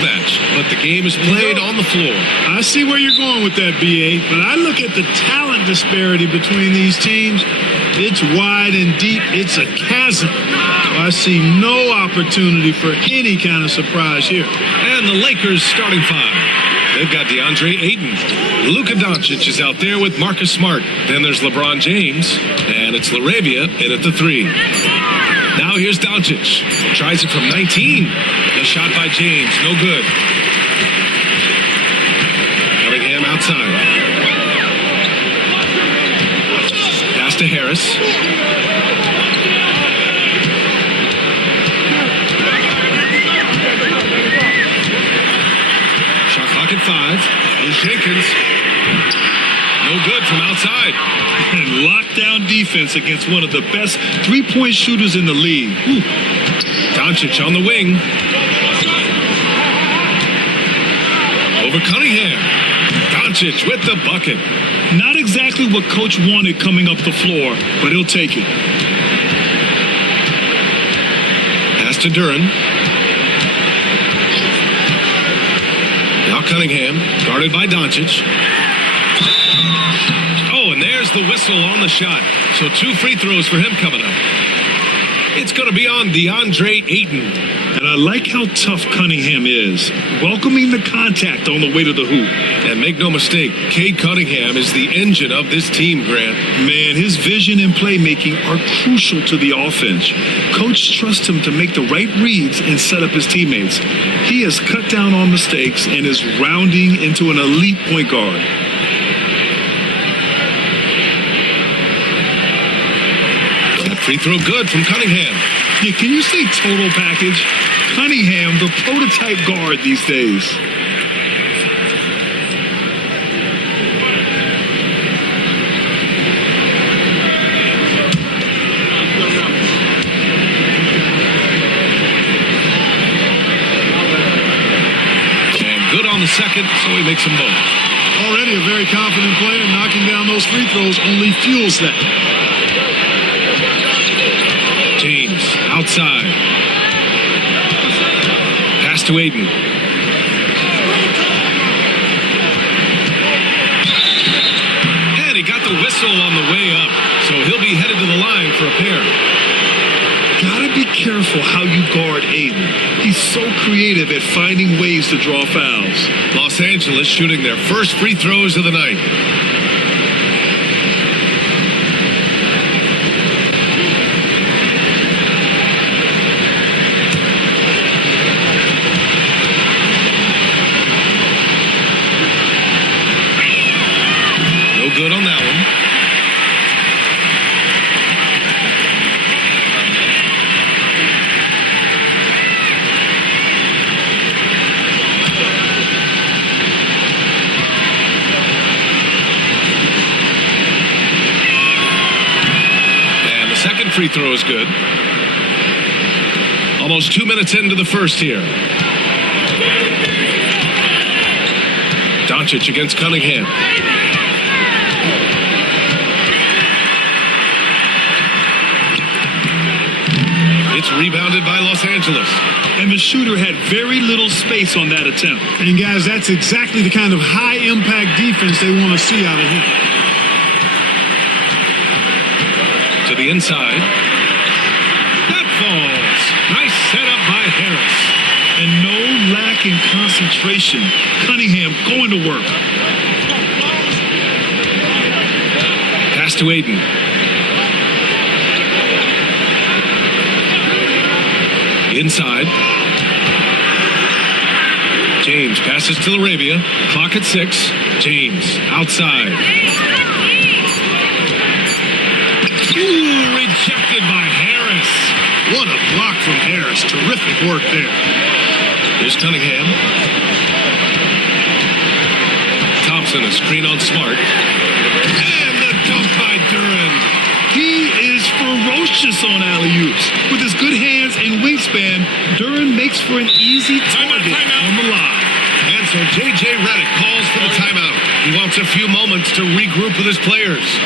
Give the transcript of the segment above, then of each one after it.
match, but the game is played on the floor. I see where you're going with that, BA, but I look at the talent disparity between these teams. It's wide and deep. It's a chasm. I see no opportunity for any kind of surprise here. And the Lakers starting five. They've got DeAndre Ayton. Luka Doncic is out there with Marcus Smart. Then there's LeBron James, and it's LaRavia in at the three. Now here's Doncic. Tries it from 19. The shot by James, no good. Cunningham outside. Pass to Harris. Shot clock at 5. Here's Jenkins. No good from outside. And lockdown defense against one of the best three-point shooters in the league. Whew. Doncic on the wing. Over Cunningham. Doncic with the bucket. Not exactly what Coach wanted coming up the floor, but he'll take it. Pass to Duren. Now Cunningham, guarded by Doncic. Oh, and there's the whistle on the shot. So 2 free throws for him coming up. It's going to be on DeAndre Ayton. And I like how tough Cunningham is, welcoming the contact on the way to the hoop. And make no mistake, Cade Cunningham is the engine of this team, Grant. Man, his vision and playmaking are crucial to the offense. Coach trusts him to make the right reads and set up his teammates. He has cut down on mistakes and is rounding into an elite point guard. Free throw good from Cunningham. Yeah, can you say total package? Cunningham, the prototype guard these days. And good on the second, so he makes them both. Already a very confident player. Knocking down those free throws only fuels that. James outside. Pass to Ayton. And he got the whistle on the way up, so he'll be headed to the line for a pair. Gotta be careful how you guard Ayton. He's so creative at finding ways to draw fouls. Los Angeles shooting their first free throws of the night. Good on that one. And the second free throw is good. Almost 2 minutes into the first here. Doncic against Cunningham. It's rebounded by Los Angeles. And the shooter had very little space on that attempt. And guys, that's exactly the kind of high-impact defense they want to see out of him. To the inside. That falls. Nice setup by Harris. And no lack in concentration. Cunningham going to work. Pass to Ayton. Inside. James passes to LaRavia. Clock at 6. James outside. Ooh, rejected by Harris. What a block from Harris. Terrific work there. Here's Cunningham. Thompson, a screen on Smart. And the dunk by Duren. He is ferocious on alley-oops. With his good hands and wingspan, Duren makes for an easy target on the line. And so J.J. Redick calls for the timeout. He wants a few moments to regroup with his players.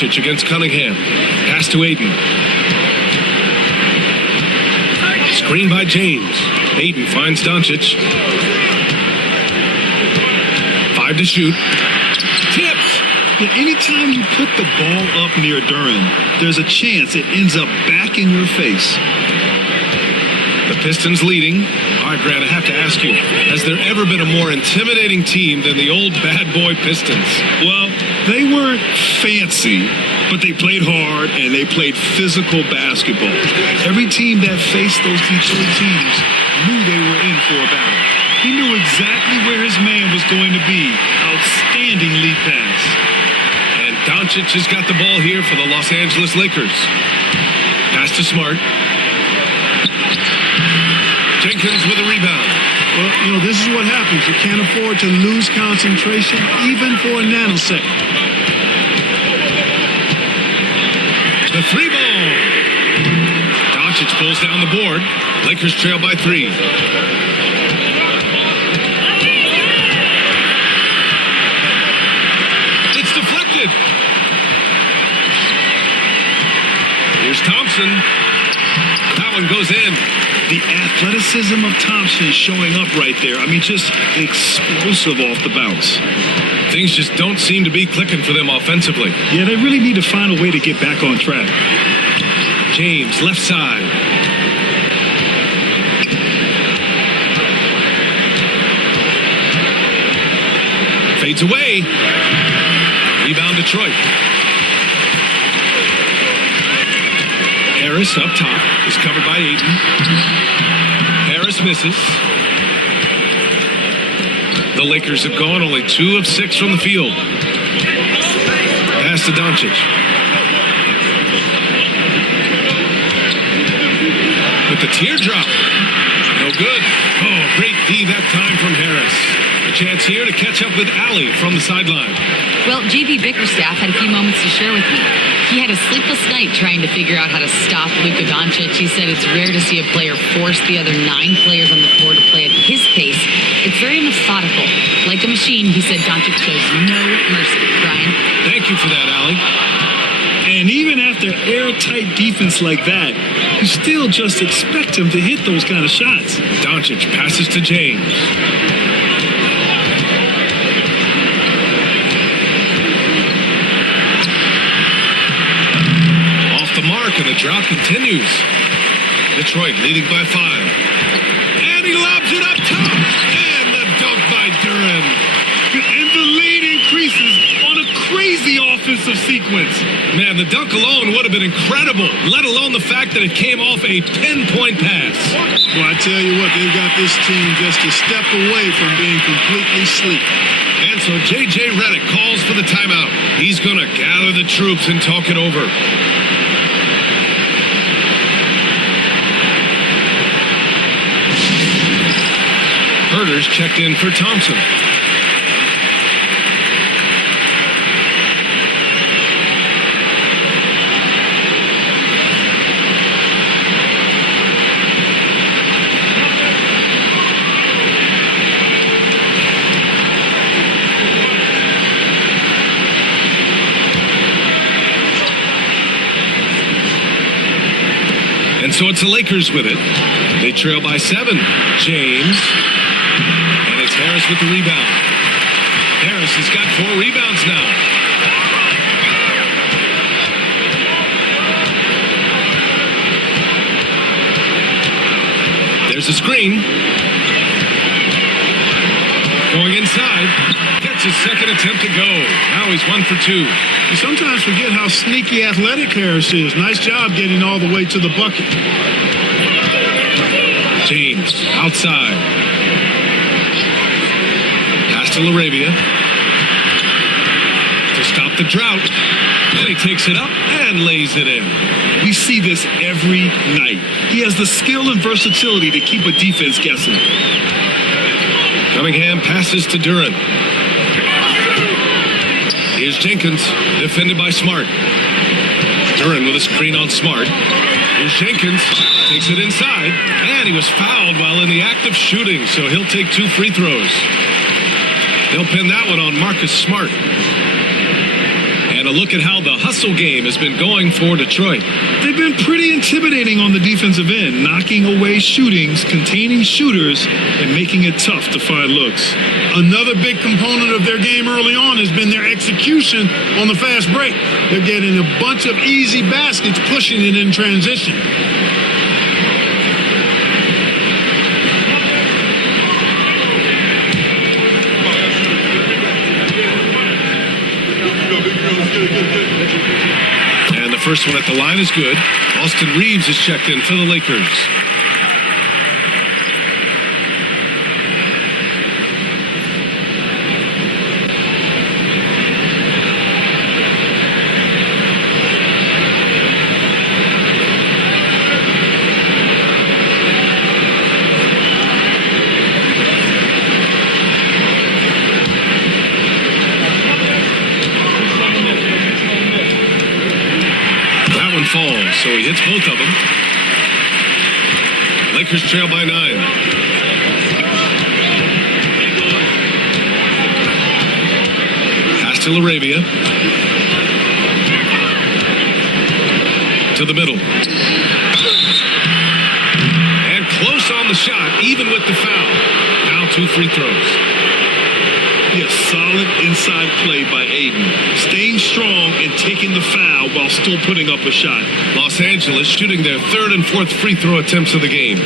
Doncic against Cunningham. Pass to Ayton. Screen by James. Ayton finds Doncic. 5 to shoot. Tipped. Yeah, anytime you put the ball up near Duren, there's a chance it ends up back in your face. The Pistons leading. All right, Grant, I have to ask you, has there ever been a more intimidating team than the old bad boy Pistons? Well, they weren't fancy, but they played hard and they played physical basketball. Every team that faced those Detroit teams knew they were in for a battle. He knew exactly where his man was going to be. Outstanding lead pass. And Doncic has got the ball here for the Los Angeles Lakers. Pass to Smart. Jenkins with a rebound. Well, you know, this is what happens. You can't afford to lose concentration even for a nanosecond. The 3 ball. Doncic pulls down the board. Lakers trail by 3. It's deflected. Here's Thompson. That one goes in. The athleticism of Thompson is showing up right there. I mean, just explosive off the bounce. Things just don't seem to be clicking for them offensively. Yeah, they really need to find a way to get back on track. James, left side. Fades away. Rebound Detroit. Harris up top is covered by Ayton. Harris misses. The Lakers have gone only 2 of 6 from the field. Pass to Doncic. With the teardrop. No good. Oh, great D that time from Harris. A chance here to catch up with Allie from the sideline. Well, JB Bickerstaff had a few moments to share with me. He had a sleepless night trying to figure out how to stop Luka Doncic. He said it's rare to see a player force the other 9 players on the floor to play at his pace. It's very methodical. Like a machine, he said Doncic shows no mercy. Brian? Thank you for that, Allie. And even after airtight defense like that, you still just expect him to hit those kind of shots. Doncic passes to James. And the drought continues. Detroit leading by 5. And he lobs it up top. And the dunk by Duren. And the lead increases on a crazy offensive sequence. Man, the dunk alone would have been incredible, let alone the fact that it came off a pinpoint pass. Well, I tell you what, they got this team just a step away from being completely asleep. And so J.J. Redick calls for the timeout. He's going to gather the troops and talk it over. Herder's checked in for Thompson. And so it's the Lakers with it. They trail by 7. James. And it's Harris with the rebound. Harris has got 4 rebounds now. There's a screen. Going inside. Gets his second attempt to go. Now he's 1 for 2. You sometimes forget how sneaky athletic Harris is. Nice job getting all the way to the bucket. James outside. Pass to LaRavia. To stop the drought. And he takes it up and lays it in. We see this every night. He has the skill and versatility to keep a defense guessing. Cunningham passes to Duren. Here's Jenkins, defended by Smart. Duren with a screen on Smart. Here's Jenkins, takes it inside, and he was fouled while in the act of shooting, so he'll take 2 free throws. They'll pin that one on Marcus Smart. And a a look at how the hustle game has been going for Detroit. They've been pretty intimidating on the defensive end, knocking away shootings, containing shooters, and making it tough to find looks. Another big component of their game early on has been their execution on the fast break. They're getting a bunch of easy baskets, pushing it in transition. And the first one at the line is good. Austin Reeves is checked in for the Lakers. Falls, so he hits both of them. Lakers trail by 9. Pass to LaRavia. To the middle. And close on the shot, even with the foul. Now 2 free throws. Yes, solid inside play by Aiden. Staying strong and taking the foul while still putting up a shot. Los Angeles shooting their 3rd and 4th free throw attempts of the game.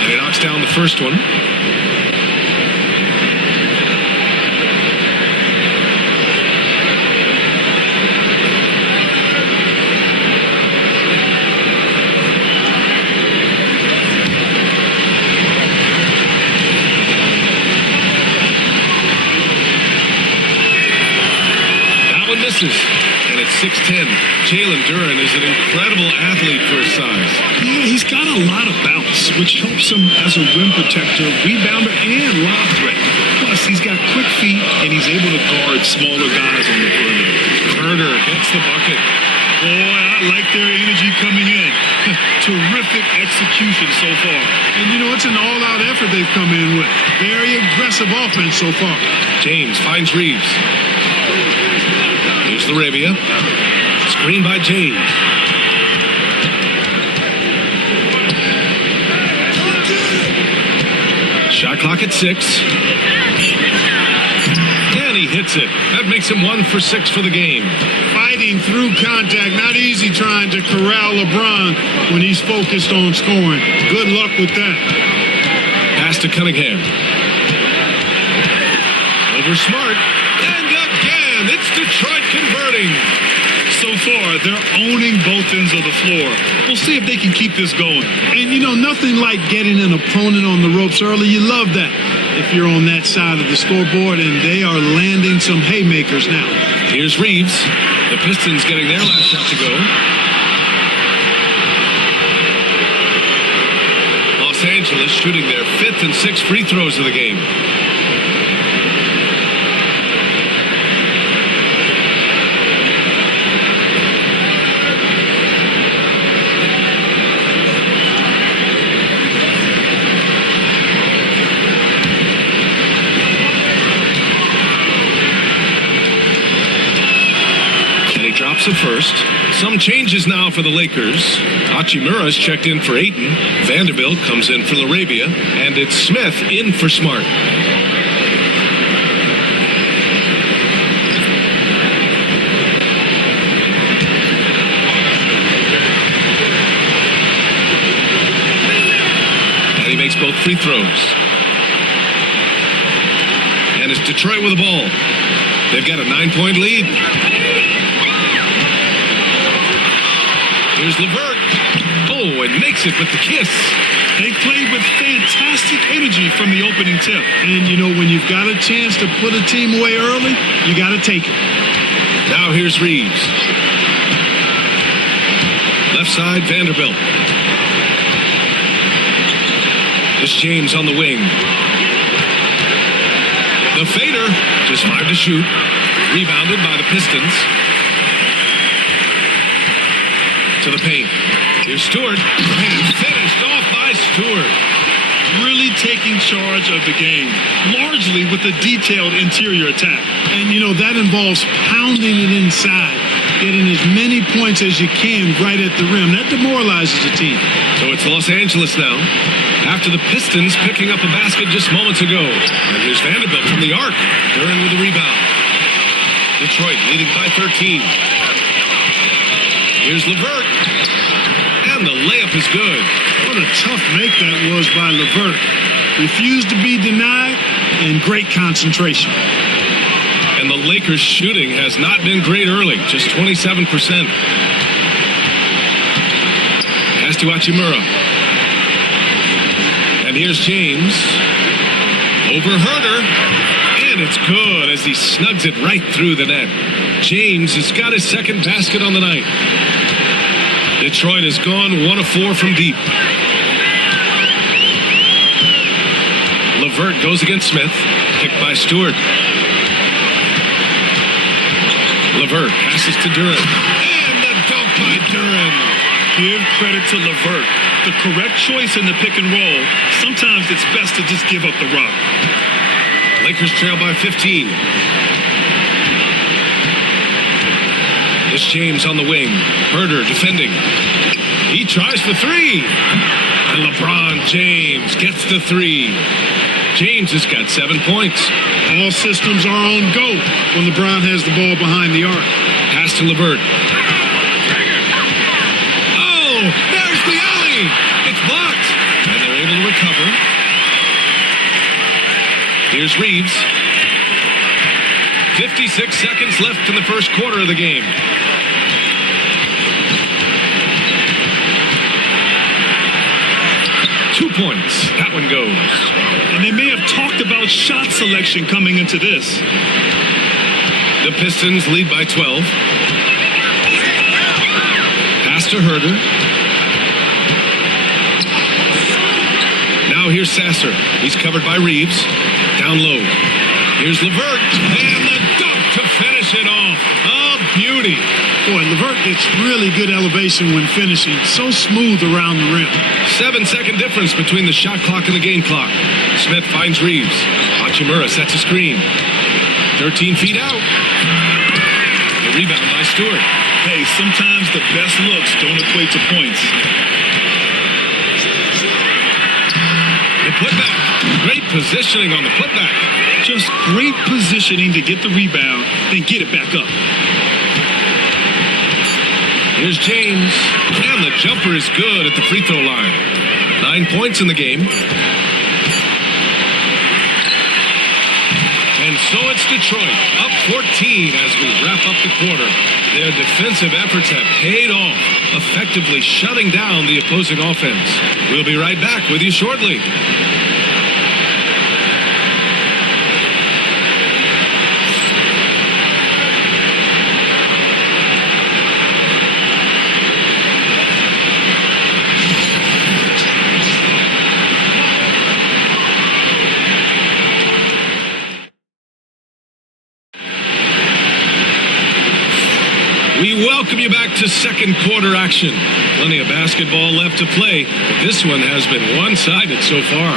And he knocks down the first one. And it's 6'10". Jalen Duren is an incredible athlete for his size. Yeah, he's got a lot of bounce, which helps him as a rim protector, rebounder, and lob threat. Plus, he's got quick feet, and he's able to guard smaller guys on the perimeter. Turner gets the bucket. Boy, I like their energy coming in. Terrific execution so far. And, you know, it's an all-out effort they've come in with. Very aggressive offense so far. James finds Reeves. Here's LaRavia. Screen by James. Shot clock at 6. And he hits it. That makes him 1 for 6 for the game. Fighting through contact. Not easy trying to corral LeBron when he's focused on scoring. Good luck with that. Pass to Cunningham. Over Smart. And again, it's Detroit converting. So far, they're owning both ends of the floor. We'll see if they can keep this going. And, you know, nothing like getting an opponent on the ropes early. You love that if you're on that side of the scoreboard, and they are landing some haymakers now. Here's Reeves. The Pistons getting their last shot to go. Los Angeles shooting their 5th and 6th free throws of the game. Drops it first. Some changes now for the Lakers. Hachimura's checked in for Ayton. Vanderbilt comes in for LaRavia. And it's Smith in for Smart. And he makes both free throws. And it's Detroit with the ball. They've got a 9-point lead. Here's LeVert. Oh, and makes it with the kiss. They played with fantastic energy from the opening tip. And, you know, when you've got a chance to put a team away early, you got to take it. Now here's Reeves. Left side, Vanderbilt. It's James on the wing. The fader, just 5 to shoot. Rebounded by the Pistons. to the paint. Here's Stewart, and finished off by Stewart. Really taking charge of the game, largely with a detailed interior attack. And, that involves pounding it inside, getting as many points as you can right at the rim. That demoralizes a team. So it's Los Angeles now, after the Pistons picking up a basket just moments ago. And here's Vanderbilt from the arc. Duran with the rebound. Detroit leading by 13. Here's LeVert. And the layup is good. What a tough make that was by LeVert. Refused to be denied, and great concentration. And the Lakers' shooting has not been great early, just 27%. Pass to Hachimura. And here's James. Over Herter. And it's good as he snugs it right through the net. James has got his second basket on the night. Detroit has gone 1 of 4 from deep. LeVert goes against Smith. Picked by Stewart. LeVert passes to Duran. And the dunk by Duran. Give credit to LeVert. The correct choice in the pick and roll. Sometimes it's best to just give up the rock. Lakers trail by 15. It's James on the wing. Herter defending. He tries the three. And LeBron James gets the three. James has got 7 points. All systems are on go when LeBron has the ball behind the arc. Pass to LeVert. Oh, there's the alley. It's blocked. And they're able to recover. Here's Reeves. 56 seconds left in the first quarter of the game. Points. That one goes. And they may have talked about shot selection coming into this. The Pistons lead by 12. Pass to Herter. Now here's Sasser. He's covered by Reeves. Down low. Here's LeVert. And the dunk to finish it off. A beauty. Boy, LeVert gets really good elevation when finishing. So smooth around the rim. 7-second difference between the shot clock and the game clock. Smith finds Reeves. Hachimura sets a screen. 13 feet out. The rebound by Stewart. Hey, sometimes the best looks don't equate to points. The putback. Great positioning on the putback. Just great positioning to get the rebound, then get it back up. Here's James, and the jumper is good at the free throw line. 9 points in the game. And so it's Detroit, up 14 as we wrap up the quarter. Their defensive efforts have paid off, effectively shutting down the opposing offense. We'll be right back with you shortly. We welcome you back to second quarter action. Plenty of basketball left to play, but this one has been one-sided so far.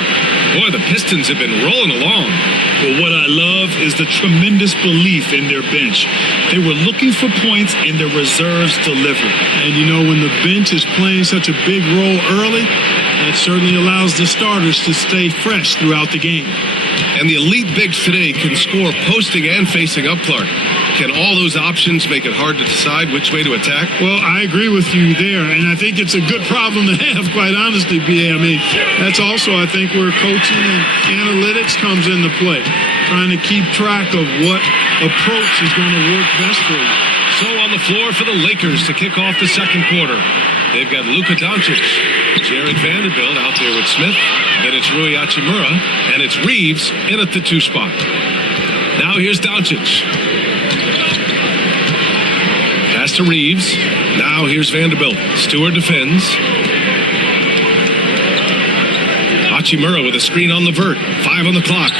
Boy, the Pistons have been rolling along. Well, what I love is the tremendous belief in their bench. They were looking for points, and their reserves delivered. And when the bench is playing such a big role early, that certainly allows the starters to stay fresh throughout the game. And the elite bigs today can score posting and facing up, Clark. Can all those options make it hard to decide which way to attack? Well, I agree with you there, and I think it's a good problem to have, quite honestly, B.A. I mean, that's also, I think, where coaching and analytics comes into play, trying to keep track of what approach is going to work best for you. So on the floor for the Lakers to kick off the second quarter, they've got Luka Doncic, Jared Vanderbilt out there with Smith, then it's Rui Hachimura, and it's Reeves in at the 2 spot. Now here's Doncic. Pass to Reeves. Now here's Vanderbilt. Stewart defends. Hachimura with a screen on LeVert. 5 on the clock.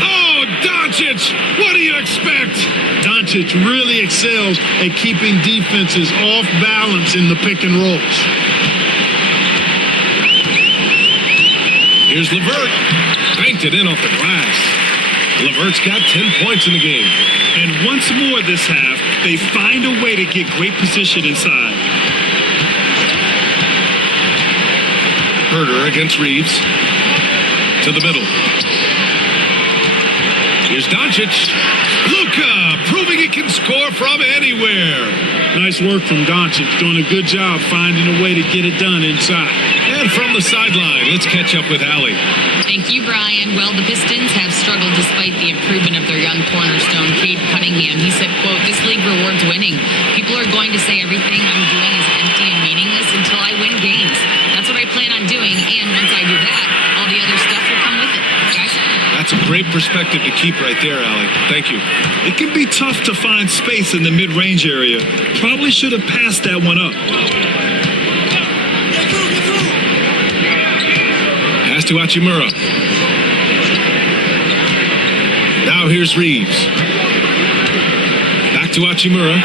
Oh, Doncic! What do you expect? Doncic Doncic really excels at keeping defenses off balance in the pick and rolls. Here's LeVert. Banked it in off the glass. LeVert's got 10 points in the game. And once more this half, they find a way to get great position inside. Herter against Reeves. To the middle. Here's Doncic. Luka proving he can score from anywhere. Nice work from Doncic. Doing a good job finding a way to get it done inside. And from the sideline, let's catch up with Allie. Thank you, Brian. Well, the Pistons have struggled despite the improvement of their young cornerstone, Cade Cunningham. He said, quote, "This league rewards winning. People are going to say everything I'm doing is empty and meaningless until I win games. That's what I plan on doing, and once I do that, all the other stuff will come with it." Guys? That's a great perspective to keep right there, Allie. Thank you. It can be tough to find space in the mid-range area. Probably should have passed that one up. Pass to Hachimura. Now here's Reeves. Back to Hachimura.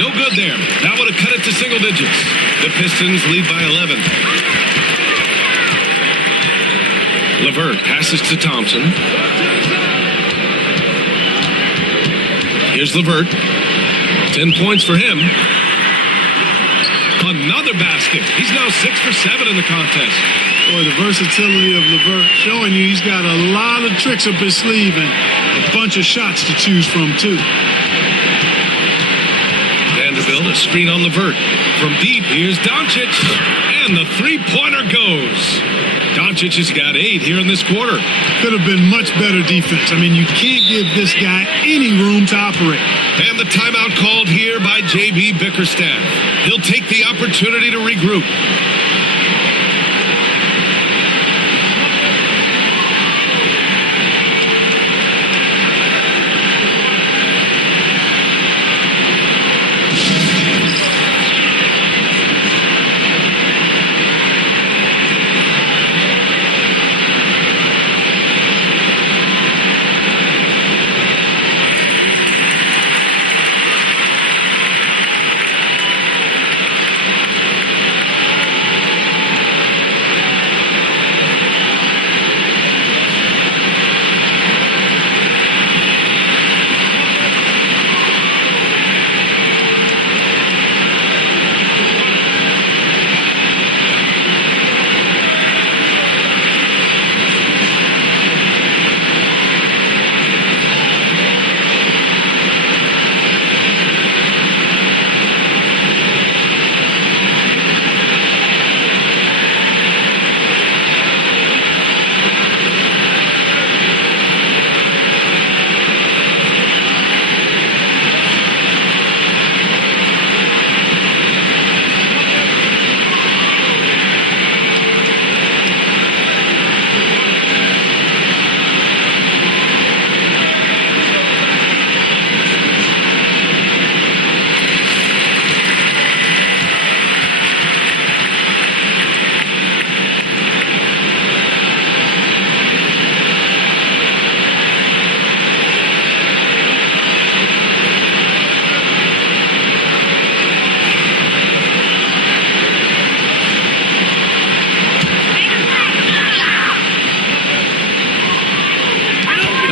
No good there. That would have cut it to single digits. The Pistons lead by 11. LeVert passes to Thompson. Here's LeVert. 10 points for him. Another basket. He's now 6 for 7 in the contest. Boy, the versatility of LeVert showing you he's got a lot of tricks up his sleeve and a bunch of shots to choose from, too. Vanderbilt, a screen on LeVert. From deep, here's Doncic. And the three-pointer goes. Doncic has got 8 here in this quarter. Could have been much better defense. I mean, you can't give this guy any room to operate. And the timeout called here by J.B. Bickerstaff. He'll take the opportunity to regroup.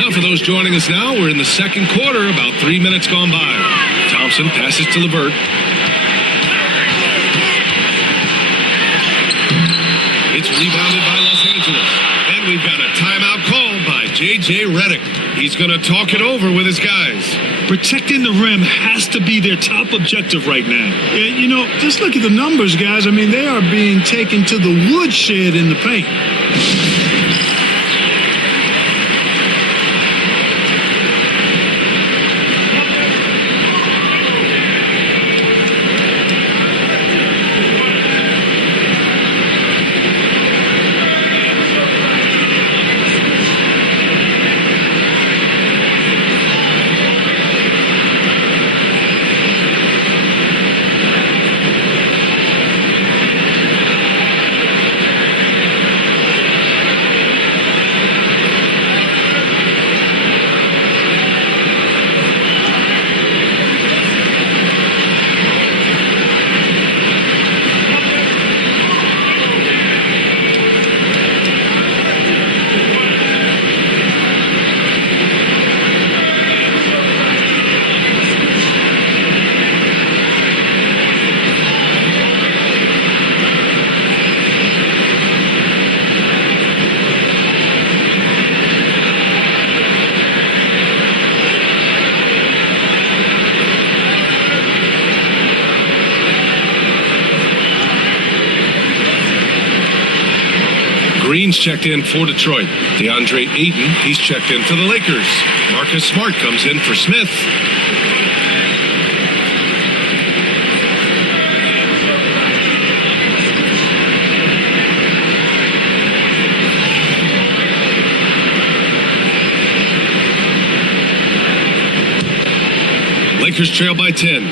For those joining us now, we're in the second quarter, about 3 minutes gone by. Thompson passes to LeVert. It's rebounded by Los Angeles. And we've got a timeout called by J.J. Redick. He's going to talk it over with his guys. Protecting the rim has to be their top objective right now. Yeah, you know, just look at the numbers, guys. I mean, they are being taken to the woodshed in the paint. Green's checked in for Detroit. DeAndre Ayton, he's checked in for the Lakers. Marcus Smart comes in for Smith. Lakers trail by 10.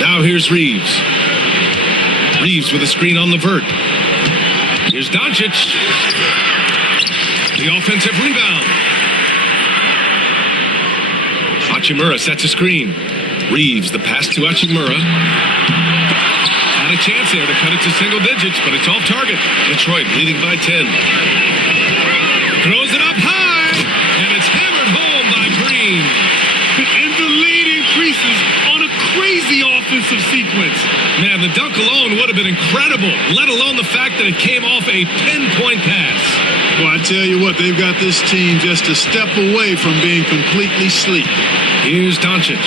Now here's Reeves. Reeves with a screen on Levert. Here's Doncic. The offensive rebound. Hachimura sets a screen. Reeves, the pass to Hachimura. Had a chance there to cut it to single digits, but it's off target. Detroit leading by 10. Throws it up high, and it's hammered home by Green. And the lead increases on a crazy offensive sequence. Man, the dunk alone would have been incredible, let alone the fact that it came off a pinpoint pass. Well, I tell you what, they've got this team just a step away from being completely sleep. Here's Doncic.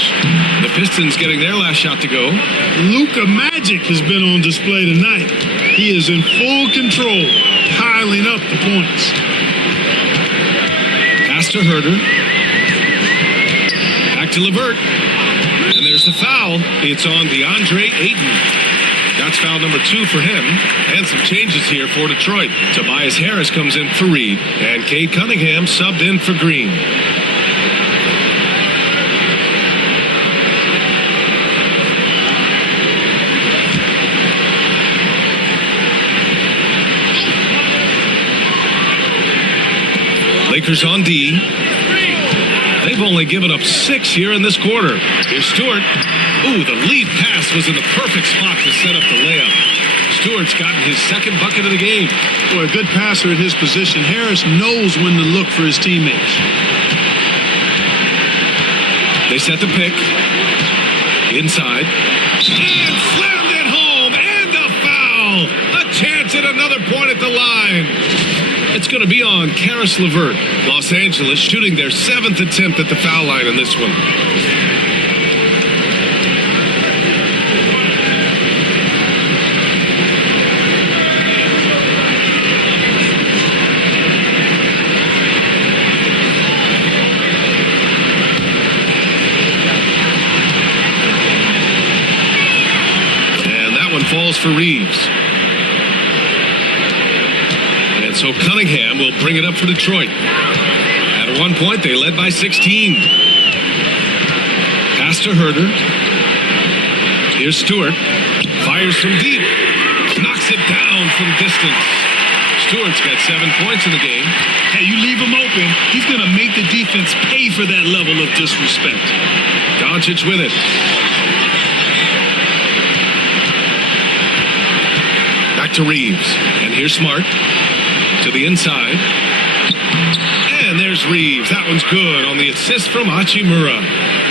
The Pistons getting their last shot to go. Luka Magic has been on display tonight. He is in full control, piling up the points. Pass to Herter. Back to Levert. And there's the foul. It's on DeAndre Ayton. That's foul number 2 for him. And some changes here for Detroit. Tobias Harris comes in for Reed. And Cade Cunningham subbed in for Green. Lakers on D. They've only given up 6 here in this quarter. Here's Stewart. Ooh, the lead pass was in the perfect spot to set up the layup. Stewart's gotten his second bucket of the game. Boy, a good passer at his position. Harris knows when to look for his teammates. They set the pick. Inside. And slammed it home. And a foul. A chance at another point at the line. It's going to be on Karis LeVert. Los Angeles shooting their 7th attempt at the foul line in this one. And that one falls for Reeves. And so Cunningham will bring it up for Detroit. At one point, they led by 16. Pass to Herter. Here's Stewart. Fires from deep. Knocks it down from distance. Stewart's got 7 points in the game. Hey, you leave him open, he's going to make the defense pay for that level of disrespect. Doncic with it. Back to Reeves. And here's Smart. To the inside. And there's Reeves. That one's good on the assist from Hachimura.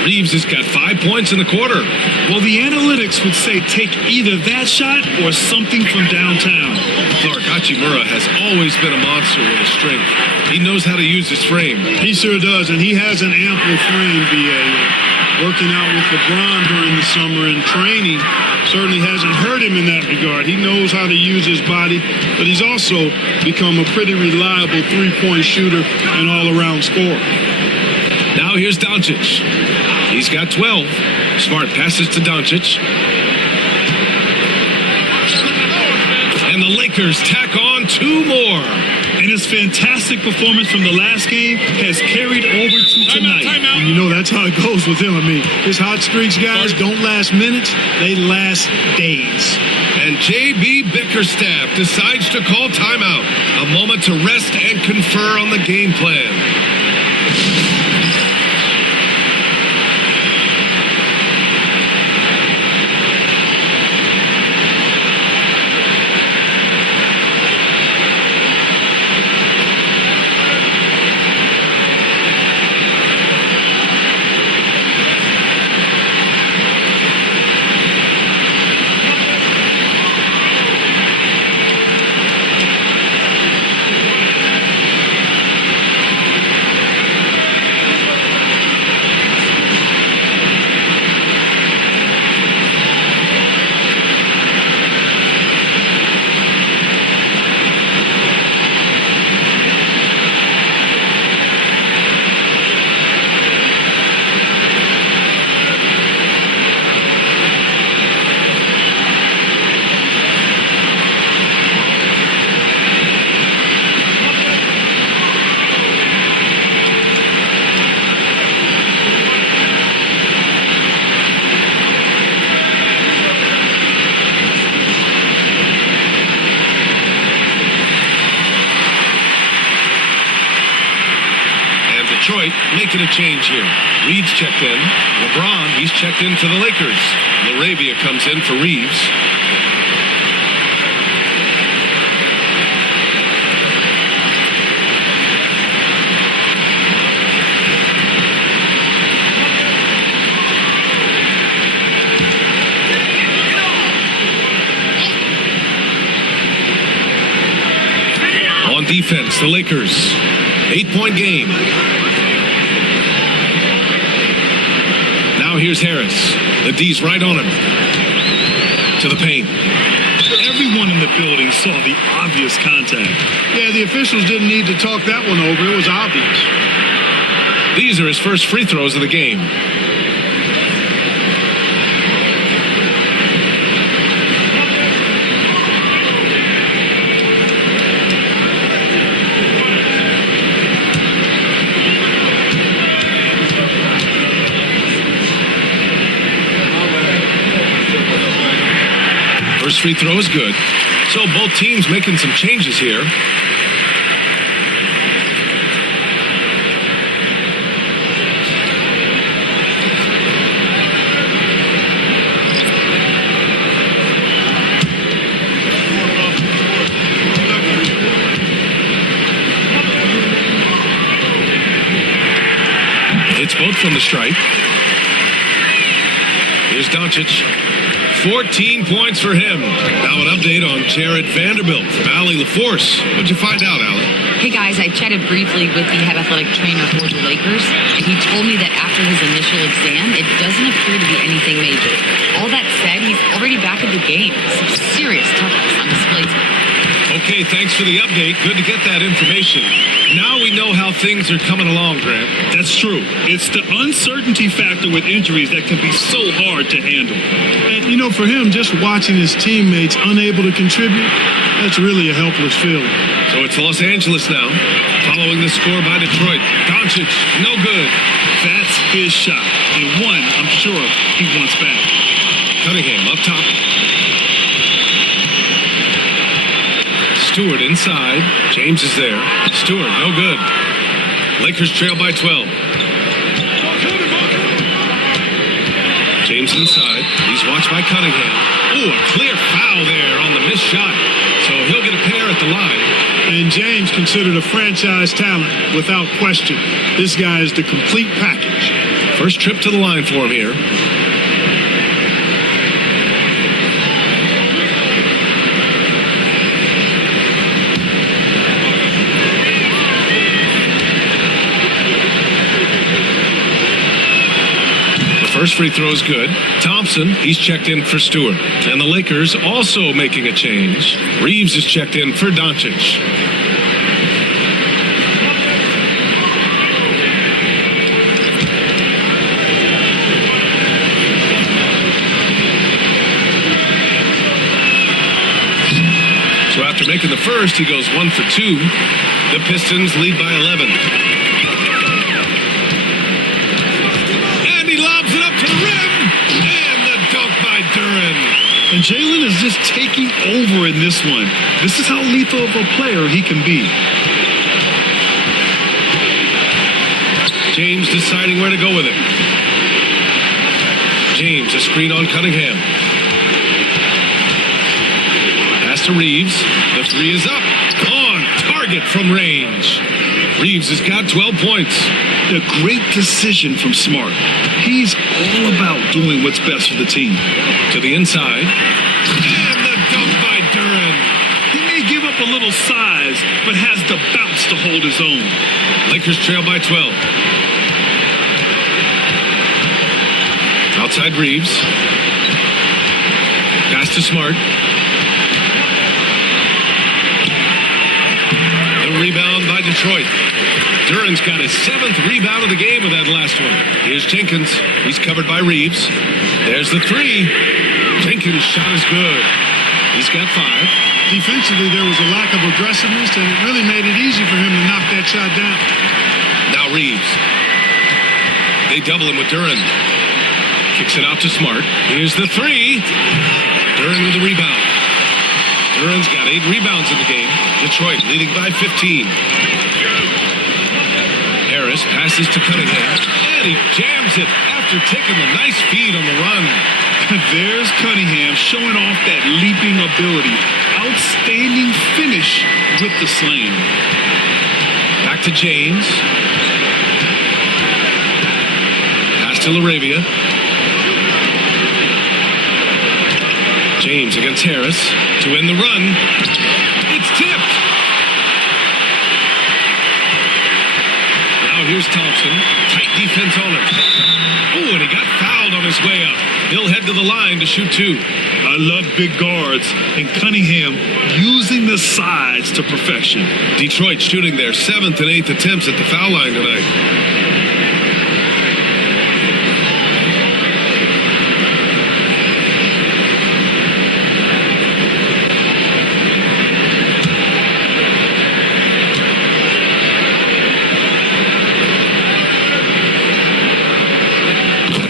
Reeves has got 5 points in the quarter. Well, the analytics would say take either that shot or something from downtown. Clark, Hachimura has always been a monster with his strength. He knows how to use his frame. He sure does, and he has an ample frame, B.A. Working out with LeBron during the summer and training certainly hasn't hurt him in that regard. He knows how to use his body, but he's also become a pretty reliable three-point shooter and all-around scorer. Now here's Doncic. He's got 12. Smart passes to Doncic. And the Lakers tack on 2 more. And his fantastic performance from the last game has carried over to tonight. And you know, that's how it goes with him. I mean, his hot streaks, guys, don't last minutes. They last days. And J.B. Bickerstaff decides to call timeout. A moment to rest and confer on the game plan. Detroit making a change here. Reeves checked in. LeBron, he's checked in for the Lakers. LaRavia comes in for Reeves. On defense, the Lakers. 8-point game. Now here's Harris. The D's right on him. To the paint. Everyone in the building saw the obvious contact. Yeah, the officials didn't need to talk that one over. It was obvious. These are his first free throws of the game. First free throw is good. So both teams making some changes here. It's both from the stripe. Here's Doncic. 14 points for him. Now an update on Jared Vanderbilt from Allie LaForce. What'd you find out, Allie? Hey guys, I chatted briefly with the head athletic trainer for the Lakers, and he told me that after his initial exam, it doesn't appear to be anything major. All that said, he's already back in the game. Some serious toughness on display today. Okay, thanks for the update. Good to get that information. Now we know how things are coming along, Grant. That's true. It's the uncertainty factor with injuries that can be so hard to handle. And, you know, for him, just watching his teammates unable to contribute, that's really a helpless feeling. So it's Los Angeles now, following the score by Detroit. Doncic, no good. That's his shot. And one, I'm sure he wants back. Cunningham up top. Stewart inside. James is there. Stewart, no good. Lakers trail by 12. James inside. He's watched by Cunningham. Oh, a clear foul there on the missed shot. So he'll get a pair at the line. And James considered a franchise talent without question. This guy is the complete package. First trip to the line for him here. First free throw is good. Thompson, he's checked in for Stewart. And the Lakers also making a change. Reeves is checked in for Doncic. So after making the first, he goes 1 for 2. The Pistons lead by 11. And Jalen is just taking over in this one. This is how lethal of a player he can be. James deciding where to go with it. James, a screen on Cunningham. Pass to Reeves. The three is up. On target from range. Reeves has got 12 points. A great decision from Smart. He's all about doing what's best for the team. To the inside. And the dunk by Duran. He may give up a little size, but has the bounce to hold his own. Lakers trail by 12. Outside Reeves. Pass to Smart. The rebound by Detroit. Duran's got his 7th rebound of the game with that last one. Here's Jenkins. He's covered by Reeves. There's the three. Jenkins' shot is good. He's got 5. Defensively, there was a lack of aggressiveness, and it really made it easy for him to knock that shot down. Now Reeves. They double him with Duran. Kicks it out to Smart. Here's the three. Duran with the rebound. Duran's got 8 rebounds in the game. Detroit leading by 15. Harris passes to Cunningham, and he jams it after taking a nice feed on the run. There's Cunningham showing off that leaping ability. Outstanding finish with the slam. Back to James. Pass to LaRavia. James against Harris to win the run. It's tipped. Now here's Thompson. Tight defense on him. Oh, and he got fouled on his way up. He'll head to the line to shoot two. I love big guards, and Cunningham using the sides to perfection. Detroit shooting their 7th and 8th attempts at the foul line tonight.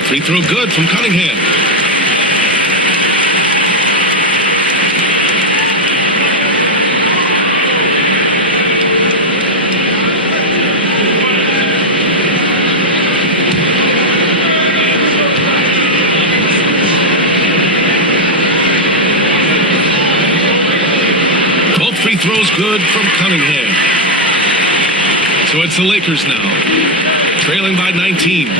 Free throw good from Cunningham. Both free throws good from Cunningham. So it's the Lakers now, trailing by 19.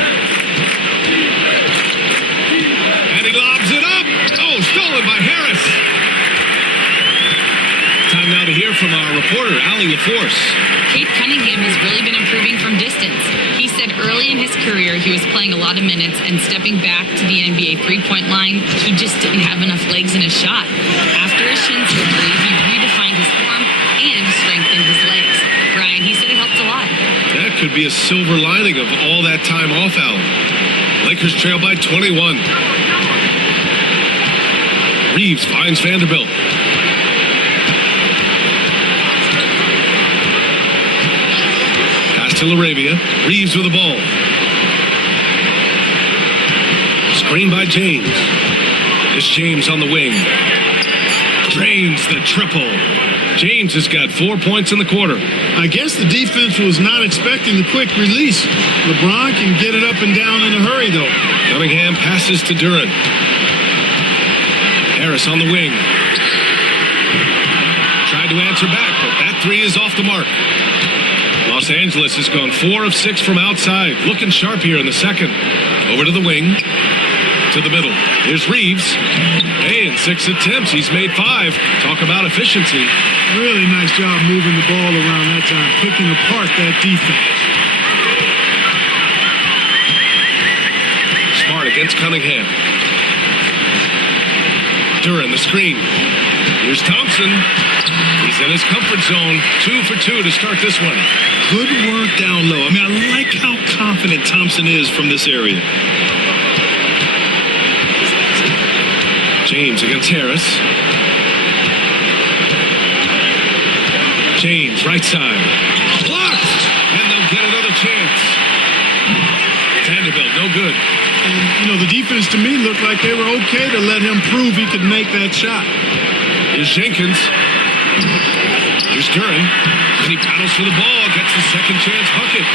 Stolen by Harris. Time now to hear from our reporter, Allie LaForce. Kate Cunningham has really been improving from distance. He said early in his career he was playing a lot of minutes and stepping back to the NBA three-point line, he just didn't have enough legs in his shot. After his shin surgery, he redefined his form and strengthened his legs. Brian, he said it helped a lot. That could be a silver lining of all that time off, Allen. Lakers trail by 21. Reeves finds Vanderbilt. Pass to LaRavia. Reeves with the ball. Screen by James. It's James on the wing. Drains the triple. James has got 4 points in the quarter. I guess the defense was not expecting the quick release. LeBron can get it up and down in a hurry, though. Cunningham passes to Duren. Harris on the wing. Tried to answer back, but that three is off the mark. Los Angeles has gone 4 of 6 from outside. Looking sharp here in the second. Over to the wing. To the middle. Here's Reeves. Hey, in 6 attempts, he's made 5. Talk about efficiency. Really nice job moving the ball around that time, picking apart that defense. Smart against Cunningham. Duren, the screen. Here's Thompson. He's in his comfort zone. 2 for 2 to start this one. Good work down low. I mean, I like how confident Thompson is from this area. James against Harris. James, right side. Blocked! And they'll get another chance. Vanderbilt, no good. And, the defense to me looked like they were okay to let him prove he could make that shot. Here's Jenkins. Here's Duren. And he paddles for the ball, gets the second chance bucket.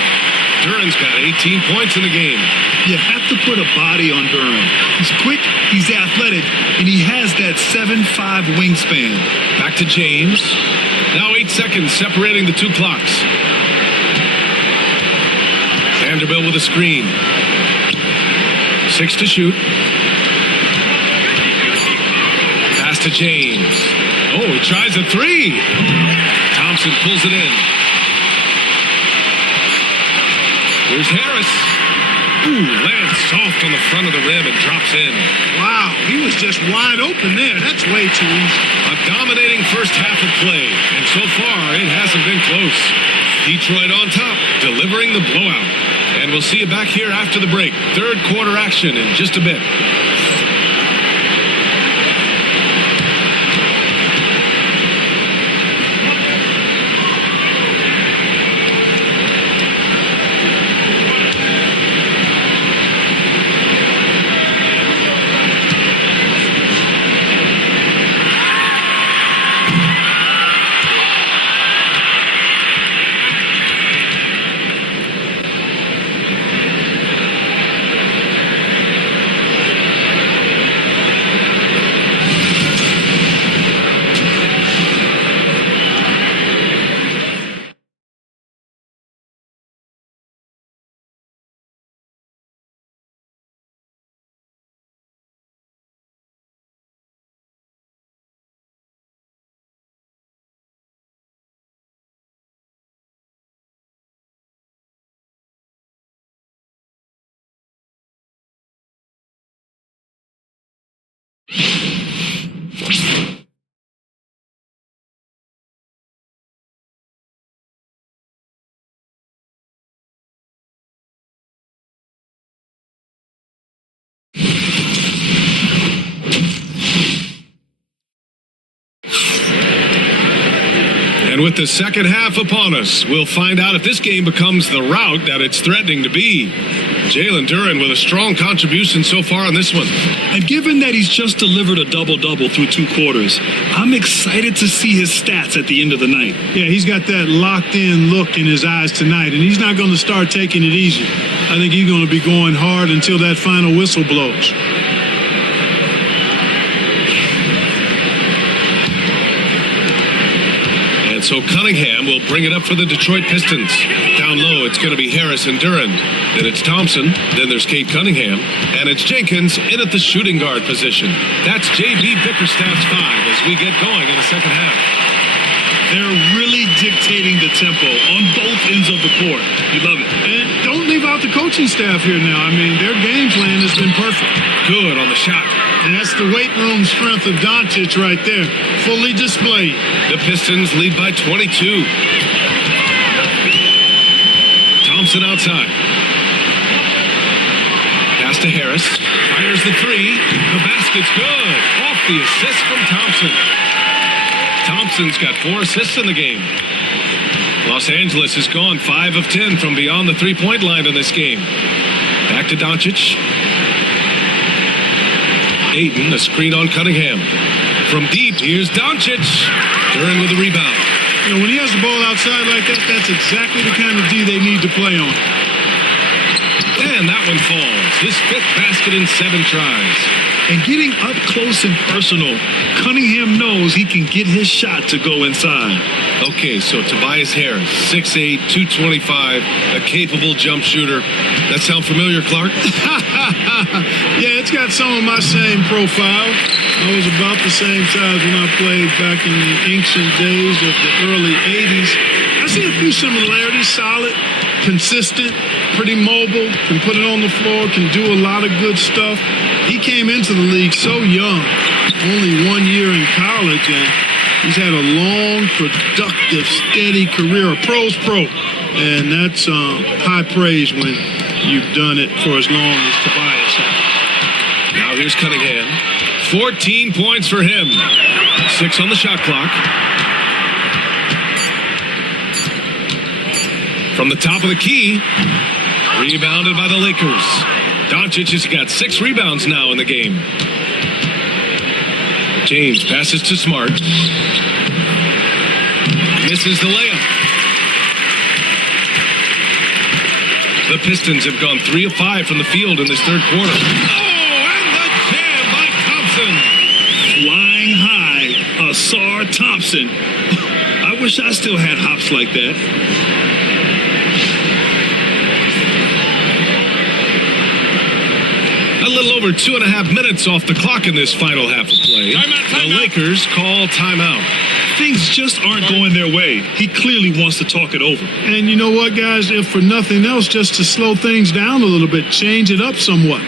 Duren's got 18 points in the game. You have to put a body on Duren. He's quick, he's athletic, and he has that 7'5" wingspan. Back to James. Now 8 seconds separating the two clocks. Vanderbilt with a screen. 6 to shoot. Pass to James. Oh, he tries a 3. Thompson pulls it in. Here's Harris. Ooh, lands soft on the front of the rim and drops in. Wow, he was just wide open there. That's way too easy. A dominating first half of play, and so far it hasn't been close. Detroit on top, delivering the blowout. And we'll see you back here after the break. Third quarter action in just a bit. With the second half upon us, we'll find out if this game becomes the rout that it's threatening to be. Jalen Duren with a strong contribution so far on this one. And given that he's just delivered a double-double through 2 quarters, I'm excited to see his stats at the end of the night. Yeah, he's got that locked-in look in his eyes tonight, and he's not going to start taking it easy. I think he's going to be going hard until that final whistle blows. And so Cunningham will bring it up for the Detroit Pistons. Down low, it's going to be Harris and Duren. Then it's Thompson. Then there's Kate Cunningham. And it's Jenkins in at the shooting guard position. That's J.B. Bickerstaff's 5 as we get going in the second half. They're really dictating the tempo on both ends of the court. You love it. And don't leave out the coaching staff here now. I mean, their game plan has been perfect. Good on the shot. And that's the weight room strength of Doncic right there. Fully displayed. The Pistons lead by 22. Thompson outside. Pass to Harris. Fires the 3. The basket's good. Off the assist from Thompson. Thompson's got 4 assists in the game. Los Angeles has gone 5 of 10 from beyond the three-point line in this game. Back to Doncic. Ayton, a screen on Cunningham. From deep, here's Doncic. Duren with the rebound. You know, when he has the ball outside like that, that's exactly the kind of D they need to play on. And that one falls. His 5th basket in 7 tries. And getting up close and personal, Cunningham knows he can get his shot to go inside. Okay, so Tobias Harris, 6'8", 225, a capable jump shooter. That sound familiar, Clark? Yeah, it's got some of my same profile. I was about the same size when I played back in the ancient days of the early 80s. I see a few similarities. Solid, consistent, pretty mobile, can put it on the floor, can do a lot of good stuff. He came into the league so young, only 1 year in college, and he's had a long, productive, steady career, a pro's pro. And that's high praise when you've done it for as long as Tobias has. Now here's Cunningham. 14 points for him. 6 on the shot clock. From the top of the key, rebounded by the Lakers. Doncic has got 6 rebounds now in the game. James passes to Smart. Misses the layup. The Pistons have gone 3 of 5 from the field in this third quarter. Oh, and the jam by Thompson. Flying high, Asar Thompson. I wish I still had hops like that. A little over 2.5 minutes off the clock in this final half of play. The Lakers call timeout. Things just aren't going their way. He clearly wants to talk it over. And you know what, guys? If for nothing else, just to slow things down a little bit, change it up somewhat.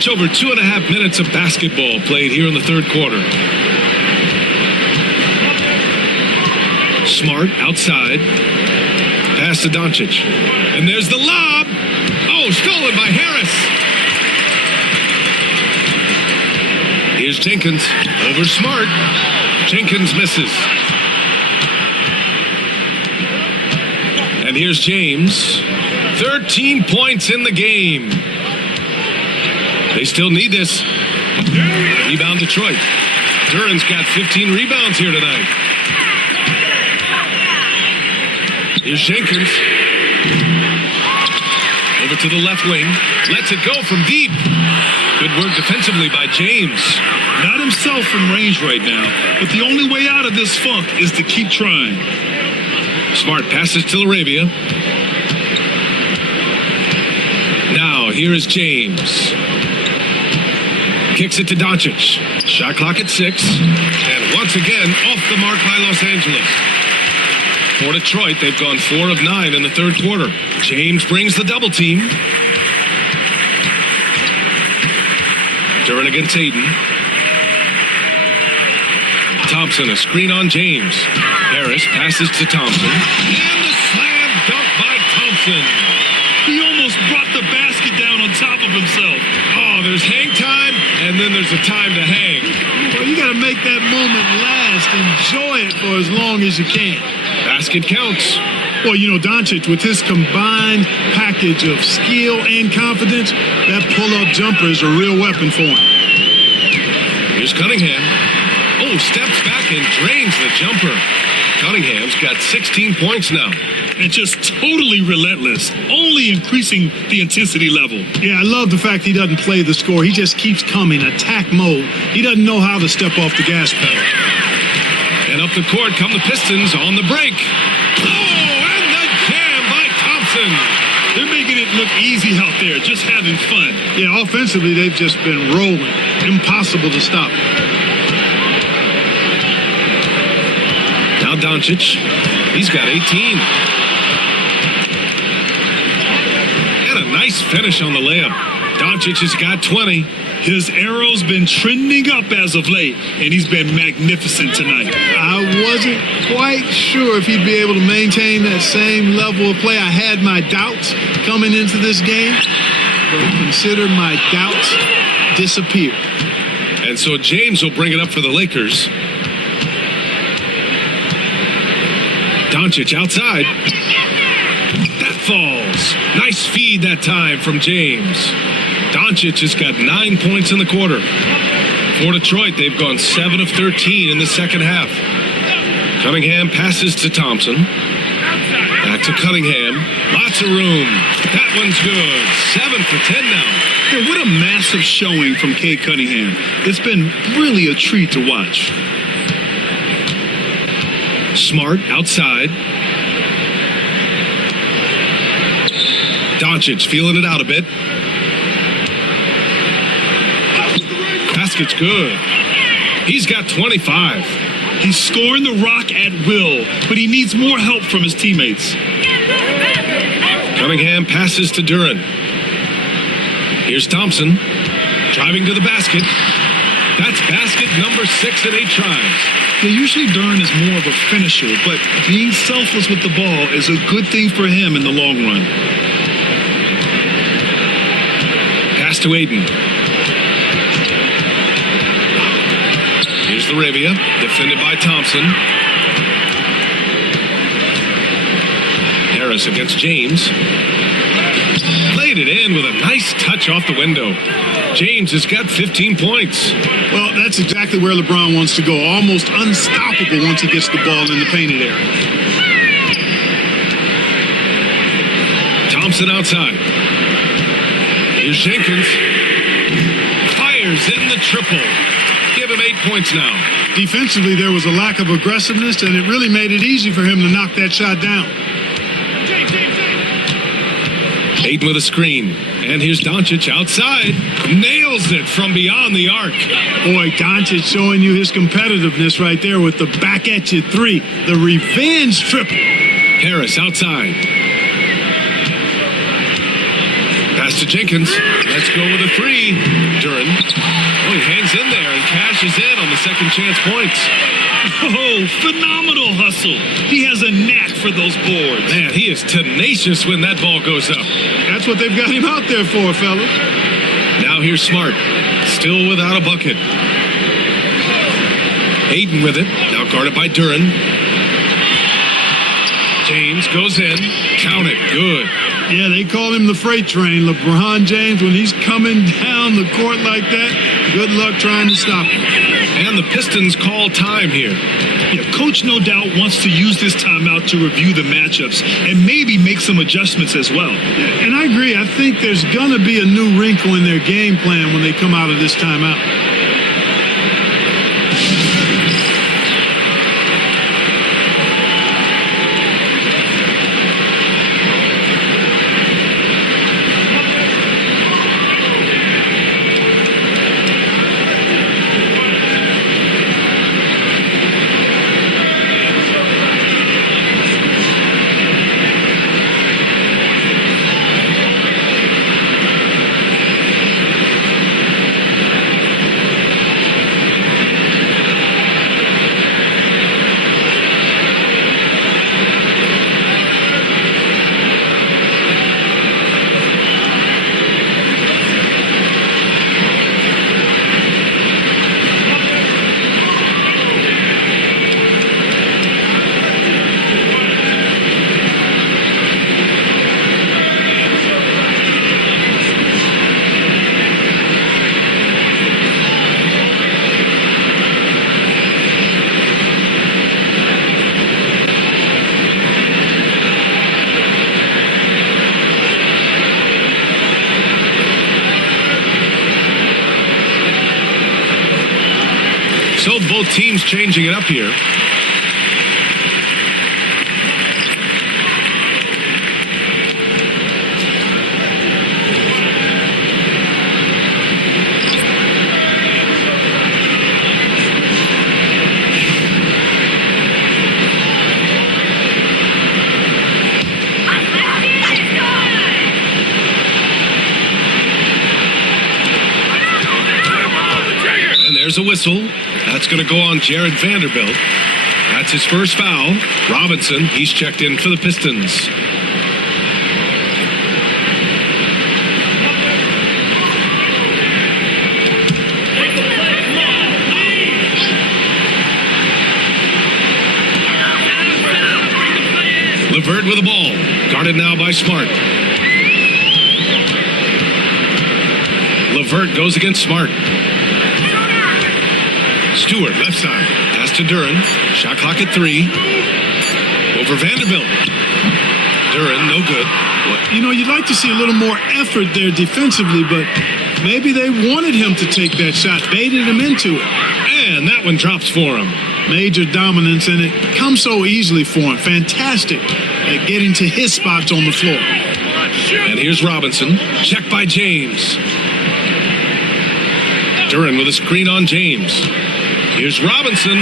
Much over 2.5 minutes of basketball played here in the third quarter. Smart outside. Pass to Doncic. And there's the lob. Oh, stolen by Harris. Here's Jenkins over Smart. Jenkins misses. And here's James. 13 points in the game. They still need this. Rebound Detroit. Duran's got 15 rebounds here tonight. Here's Jenkins. Over to the left wing. Lets it go from deep. Good work defensively by James. Not himself from range right now, but the only way out of this funk is to keep trying. Smart passes to Laravia. Now, here is James. Kicks it to Doncic. Shot clock at 6. And once again, off the mark by Los Angeles. For Detroit, they've gone 4 of 9 in the third quarter. James brings the double team. Duran against Aiden. Thompson, a screen on James. Harris passes to Thompson. And the slam dunk by Thompson. He almost brought the basket down on top of himself. Oh, there's hang time, and then there's a time to hang. Well, you got to make that moment last. Enjoy it for as long as you can. Basket counts. Well, you know, Doncic, with his combined package of skill and confidence, that pull-up jumper is a real weapon for him. Here's Cunningham. Oh, steps back and drains the jumper. Cunningham's got 16 points now. And just totally relentless, only increasing the intensity level. Yeah, I love the fact he doesn't play the score. He just keeps coming, attack mode. He doesn't know how to step off the gas pedal. And up the court come the Pistons on the break. Oh, and the jam by Thompson. They're making it look easy out there, just having fun. Yeah, offensively, they've just been rolling. Impossible to stop. Now Doncic. He's got 18. And a nice finish on the layup. Doncic has got 20. His arrow's been trending up as of late, and he's been magnificent tonight. I wasn't quite sure if he'd be able to maintain that same level of play. I had my doubts coming into this game, but consider my doubts disappeared. And so James will bring it up for the Lakers. Doncic outside. That falls. Nice feed that time from James. Doncic has got 9 points in the quarter. For Detroit, they've gone 7 of 13 in the second half. Cunningham passes to Thompson. Back to Cunningham. Lots of room. That one's good. 7 for 10 now. Yeah, what a massive showing from Cade Cunningham. It's been really a treat to watch. Smart outside. Doncic feeling it out a bit. Basket's good. He's got 25. He's scoring the rock at will, but he needs more help from his teammates. Cunningham passes to Duran. Here's Thompson. Driving to the basket. That's basket number 6 in 8 tries. Yeah, usually Duran is more of a finisher, but being selfless with the ball is a good thing for him in the long run. Pass to Aiden. Here's Laravia, defended by Thompson. Harris against James. Laid it in with a nice touch off the window. James has got 15 points. Well, that's exactly where LeBron wants to go. Almost unstoppable once he gets the ball in the painted area. Thompson outside. Here's Jenkins. Fires in the triple. Give him 8 points now. Defensively, there was a lack of aggressiveness, and it really made it easy for him to knock that shot down. Aiden with a screen. And here's Doncic outside. Nails it from beyond the arc. Boy, Doncic showing you his competitiveness right there with the back at you 3. The revenge triple. Harris outside. Pass to Jenkins. Let's go with a three. Duren. Oh, he hangs in there and cashes in on the second chance points. Oh, phenomenal hustle. He has a knack for those boards. Man, he is tenacious when that ball goes up. That's what they've got him out there for, fellas. Now here's Smart. Still without a bucket. Ayton with it. Now guarded by Duren. James goes in. Count it. Good. Yeah, they call him the freight train. LeBron James, when he's coming down the court like that, good luck trying to stop him. And the Pistons call time here. Yeah, Coach no doubt wants to use this timeout to review the matchups and maybe make some adjustments as well. Yeah, and I agree. I think there's going to be a new wrinkle in their game plan when they come out of this timeout. So both teams changing it up here. There's a whistle. That's going to go on Jared Vanderbilt. That's his first foul. Robinson, he's checked in for the Pistons. LeVert with the ball. Guarded now by Smart. LeVert goes against Smart. Stewart, left side. Pass to Duren. Shot clock at 3. Over Vanderbilt. Duren, no good. Well, you know, you'd like to see a little more effort there defensively, but maybe they wanted him to take that shot, baited him into it. And that one drops for him. Major dominance, and it comes so easily for him. Fantastic at getting to his spots on the floor. And here's Robinson. Check by James. Duren with a screen on James. Here's Robinson.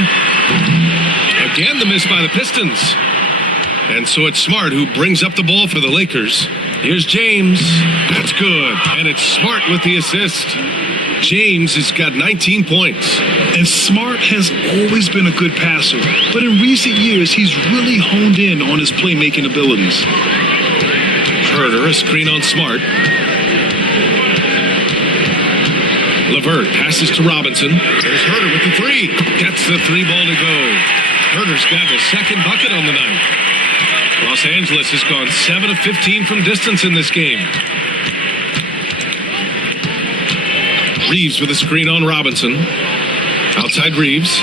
Again, the miss by the Pistons. And so it's Smart who brings up the ball for the Lakers. Here's James. That's good. And it's Smart with the assist. James has got 19 points. And Smart has always been a good passer, but in recent years, he's really honed in on his playmaking abilities. Herter, a screen on Smart. LeVert passes to Robinson. There's Herter with the 3. Gets the 3 ball to go. Herter's got the second bucket on the night. Los Angeles has gone 7 of 15 from distance in this game. Reeves with a screen on Robinson. Outside Reeves.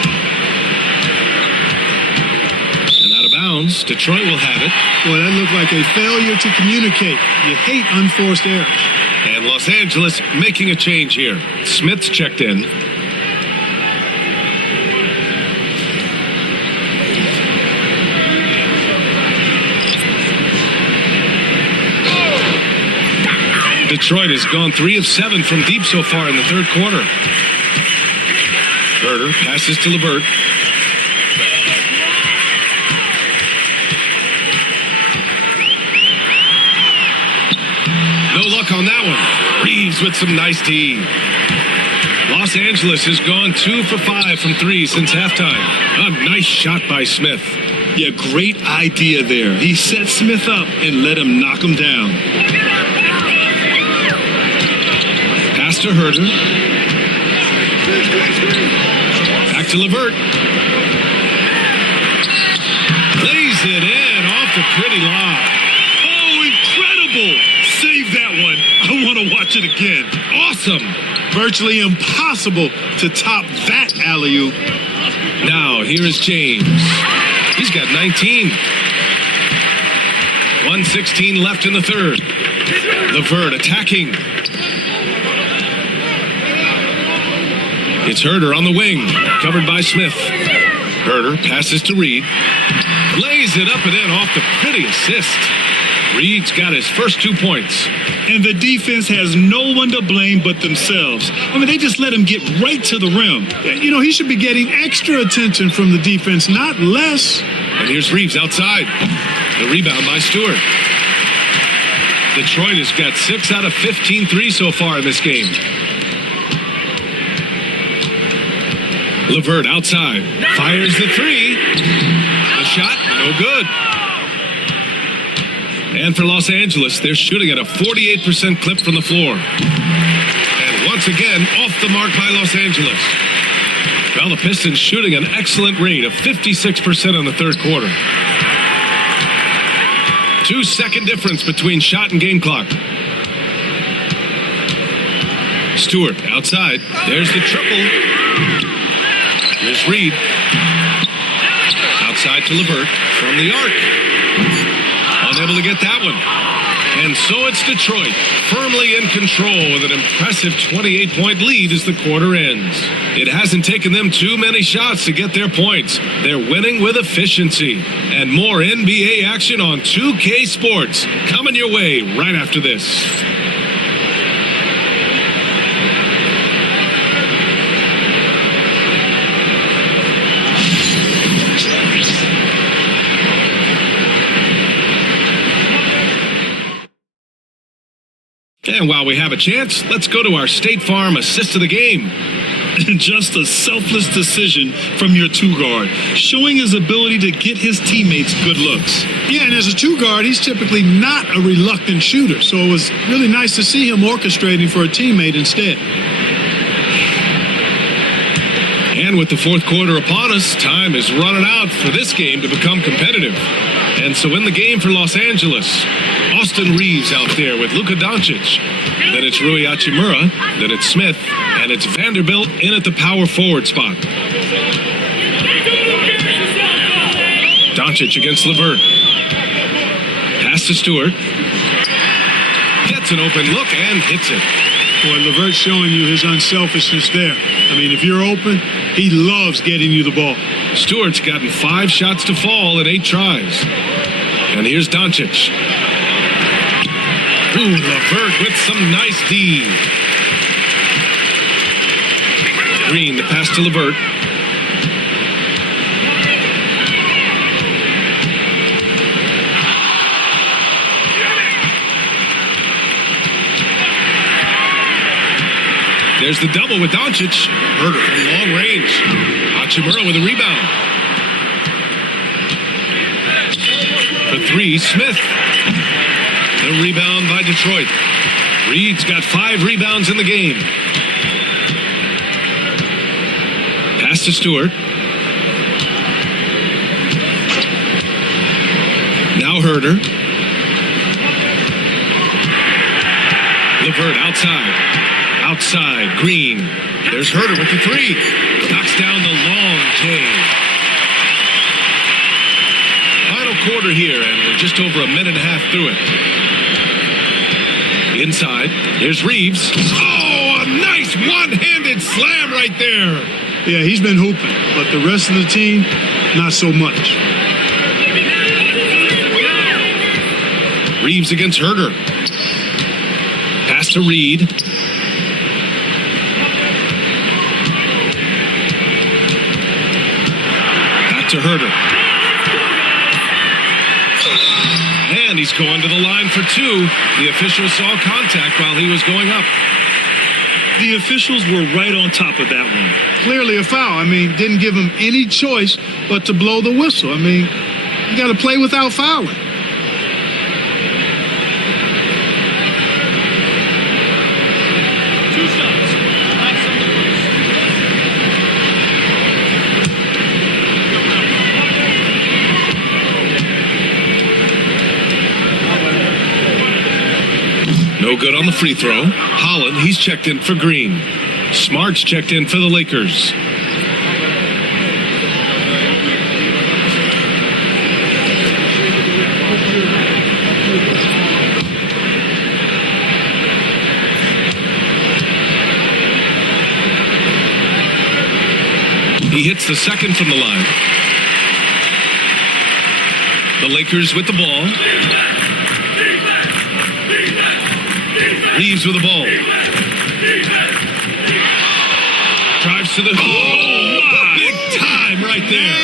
And out of bounds. Detroit will have it. Boy, that looked like a failure to communicate. You hate unforced errors. And Los Angeles making a change here. Smith's checked in. Detroit has gone 3 of 7 from deep so far in the third quarter. Herter passes to LeVert. No luck look on that one. Reeves with some nice D. Los Angeles has gone 2 for 5 from 3 since halftime. A nice shot by Smith. Yeah, great idea there. He set Smith up and let him knock him down. Pass to Herter. Back to LeVert. Lays it in off the pretty lob. Oh, incredible! Save that one. I want to watch it again. Awesome. Virtually impossible to top that alley-oop. Now, here is James. He's got 19. 1:16 left in the third. LeVert attacking. It's Herter on the wing, covered by Smith. Herter passes to Reed. Lays it up and in off the pretty assist. Reed's got his first 2 points. And the defense has no one to blame but themselves. I mean, they just let him get right to the rim. You know, he should be getting extra attention from the defense, not less. And here's Reeves outside. The rebound by Stewart. Detroit has got 6 out of 15 threes so far in this game. LeVert outside. Fires the 3. The shot, no good. And for Los Angeles, they're shooting at a 48% clip from the floor. And once again, off the mark by Los Angeles. Well, the Pistons shooting an excellent rate of 56% in the third quarter. 2-second difference between shot and game clock. Stewart outside. There's the triple. Here's Reed. Outside to LeVert from the arc. Unable to get that one. And so it's Detroit, firmly in control with an impressive 28-point lead as the quarter ends. It hasn't taken them too many shots to get their points. They're winning with efficiency. And more NBA action on 2K Sports coming your way right after this. And while we have a chance, let's go to our State Farm assist of the game. Just a selfless decision from your 2-guard, showing his ability to get his teammates good looks. Yeah, and as a 2-guard, he's typically not a reluctant shooter, so it was really nice to see him orchestrating for a teammate instead. And with the fourth quarter upon us, time is running out for this game to become competitive. And so in the game for Los Angeles, Austin Reeves out there with Luka Doncic. Then it's Rui Hachimura. Then it's Smith. And it's Vanderbilt in at the power forward spot. Doncic against LeVert. Pass to Stewart. Gets an open look and hits it. Boy, LeVert's showing you his unselfishness there. I mean, if you're open, he loves getting you the ball. Stewart's gotten 5 shots to fall in 8 tries. And here's Doncic. Ooh, LeVert with some nice D. Green, the pass to LeVert. There's the double with Doncic. Herter from long range. Hachimura with a rebound. For 3, Smith. The rebound by Detroit. Reed's got 5 rebounds in the game. Pass to Stewart. Now Herter. LeVert outside. Outside, Green. There's Herter with the 3. Knocks down the long J. Final quarter here, and we're just over a minute and a half through it. Inside, here's Reeves. Oh, a nice one-handed slam right there. Yeah, he's been hooping, but the rest of the team, not so much. Reeves against Herter. Pass to Reed. Back to Herter. And And he's going to the line for two. The official saw contact while he was going up. The officials were right on top of that one. Clearly a foul. I mean, didn't give him any choice but to blow the whistle. I mean, you got to play without fouling. Two shots. No good on the free throw. Holland, he's checked in for Green. Smart's checked in for the Lakers. He hits the second from the line. The Lakers with the ball. Reeves with the ball. Drives to the... Oh, my. Big time right there.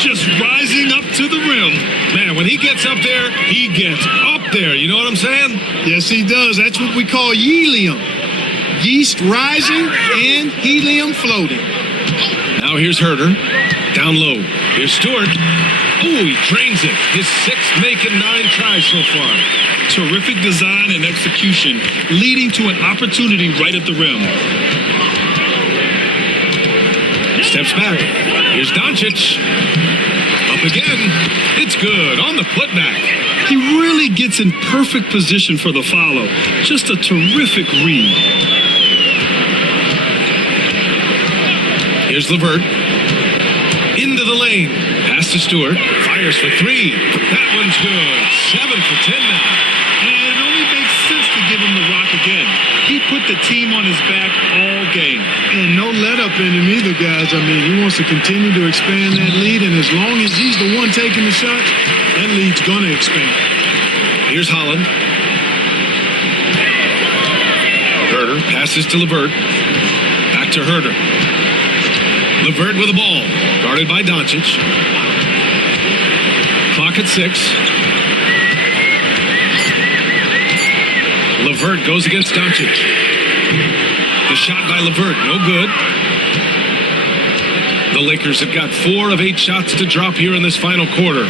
Just rising up to the rim. Man, when he gets up there, he gets up there. You know what I'm saying? Yes, he does. That's what we call helium. Yeast rising and helium floating. Now here's Herter. Down low. Here's Stewart. Oh, he drains it. His sixth make and 9 tries so far. Terrific design and execution, leading to an opportunity right at the rim. Steps back. Here's Doncic. Up again. It's good on the putback. He really gets in perfect position for the follow. Just a terrific read. Here's LeVert. Into the lane. Pass to Stewart. Fires for 3. That one's good. 7 for 10 now. And it only makes sense to give him the rock again. He put the team on his back all game. And no let up in him either, guys. I mean, he wants to continue to expand that lead, and as long as he's the one taking the shots, that lead's going to expand. Here's Holland. Herter passes to LeVert. Back to Herter. LeVert with the ball. Guarded by Doncic. Clock at 6. LeVert goes against Doncic. The shot by LeVert, no good. The Lakers have got 4 of 8 shots to drop here in this final quarter.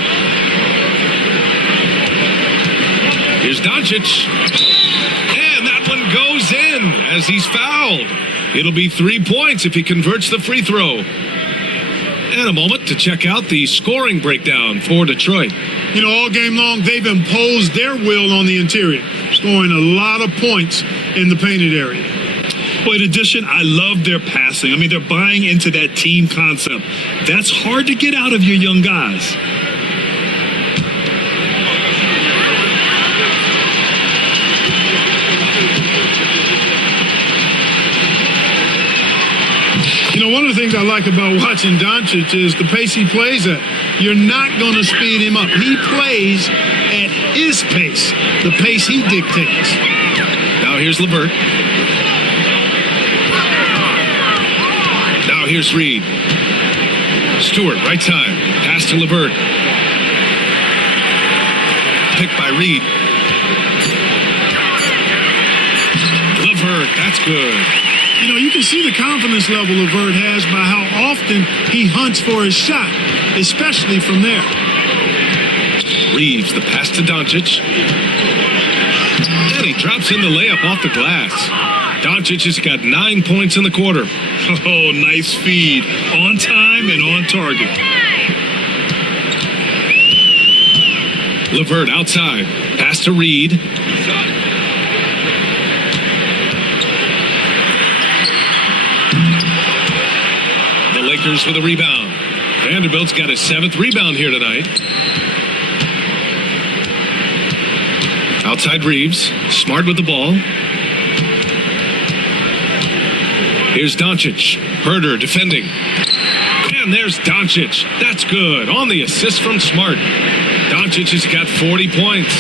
Here's Doncic. And that one goes in as he's fouled. It'll be 3 points if he converts the free throw. And a moment to check out the scoring breakdown for Detroit. You know, all game long, they've imposed their will on the interior, scoring a lot of points in the painted area. Well, in addition, I love their passing. I mean, they're buying into that team concept. That's hard to get out of your young guys. You know, one of the things I like about watching Doncic is the pace he plays at. You're not going to speed him up. He plays at his pace, the pace he dictates. Now here's LeVert. Now here's Reed. Stewart, right side. Pass to LeVert. Picked by Reed. LeVert, that's good. You know, you can see the confidence level LeVert has by how often he hunts for his shot, especially from there. Reeves, the pass to Doncic. And he drops in the layup off the glass. Doncic has got 9 points in the quarter. Oh, nice feed. On time and on target. LeVert outside. Pass to Reed. The Lakers with a rebound. Vanderbilt's got his 7th rebound here tonight. Outside Reeves. Smart with the ball. Here's Doncic. Herter defending. And there's Doncic. That's good. On the assist from Smart. Doncic has got 40 points.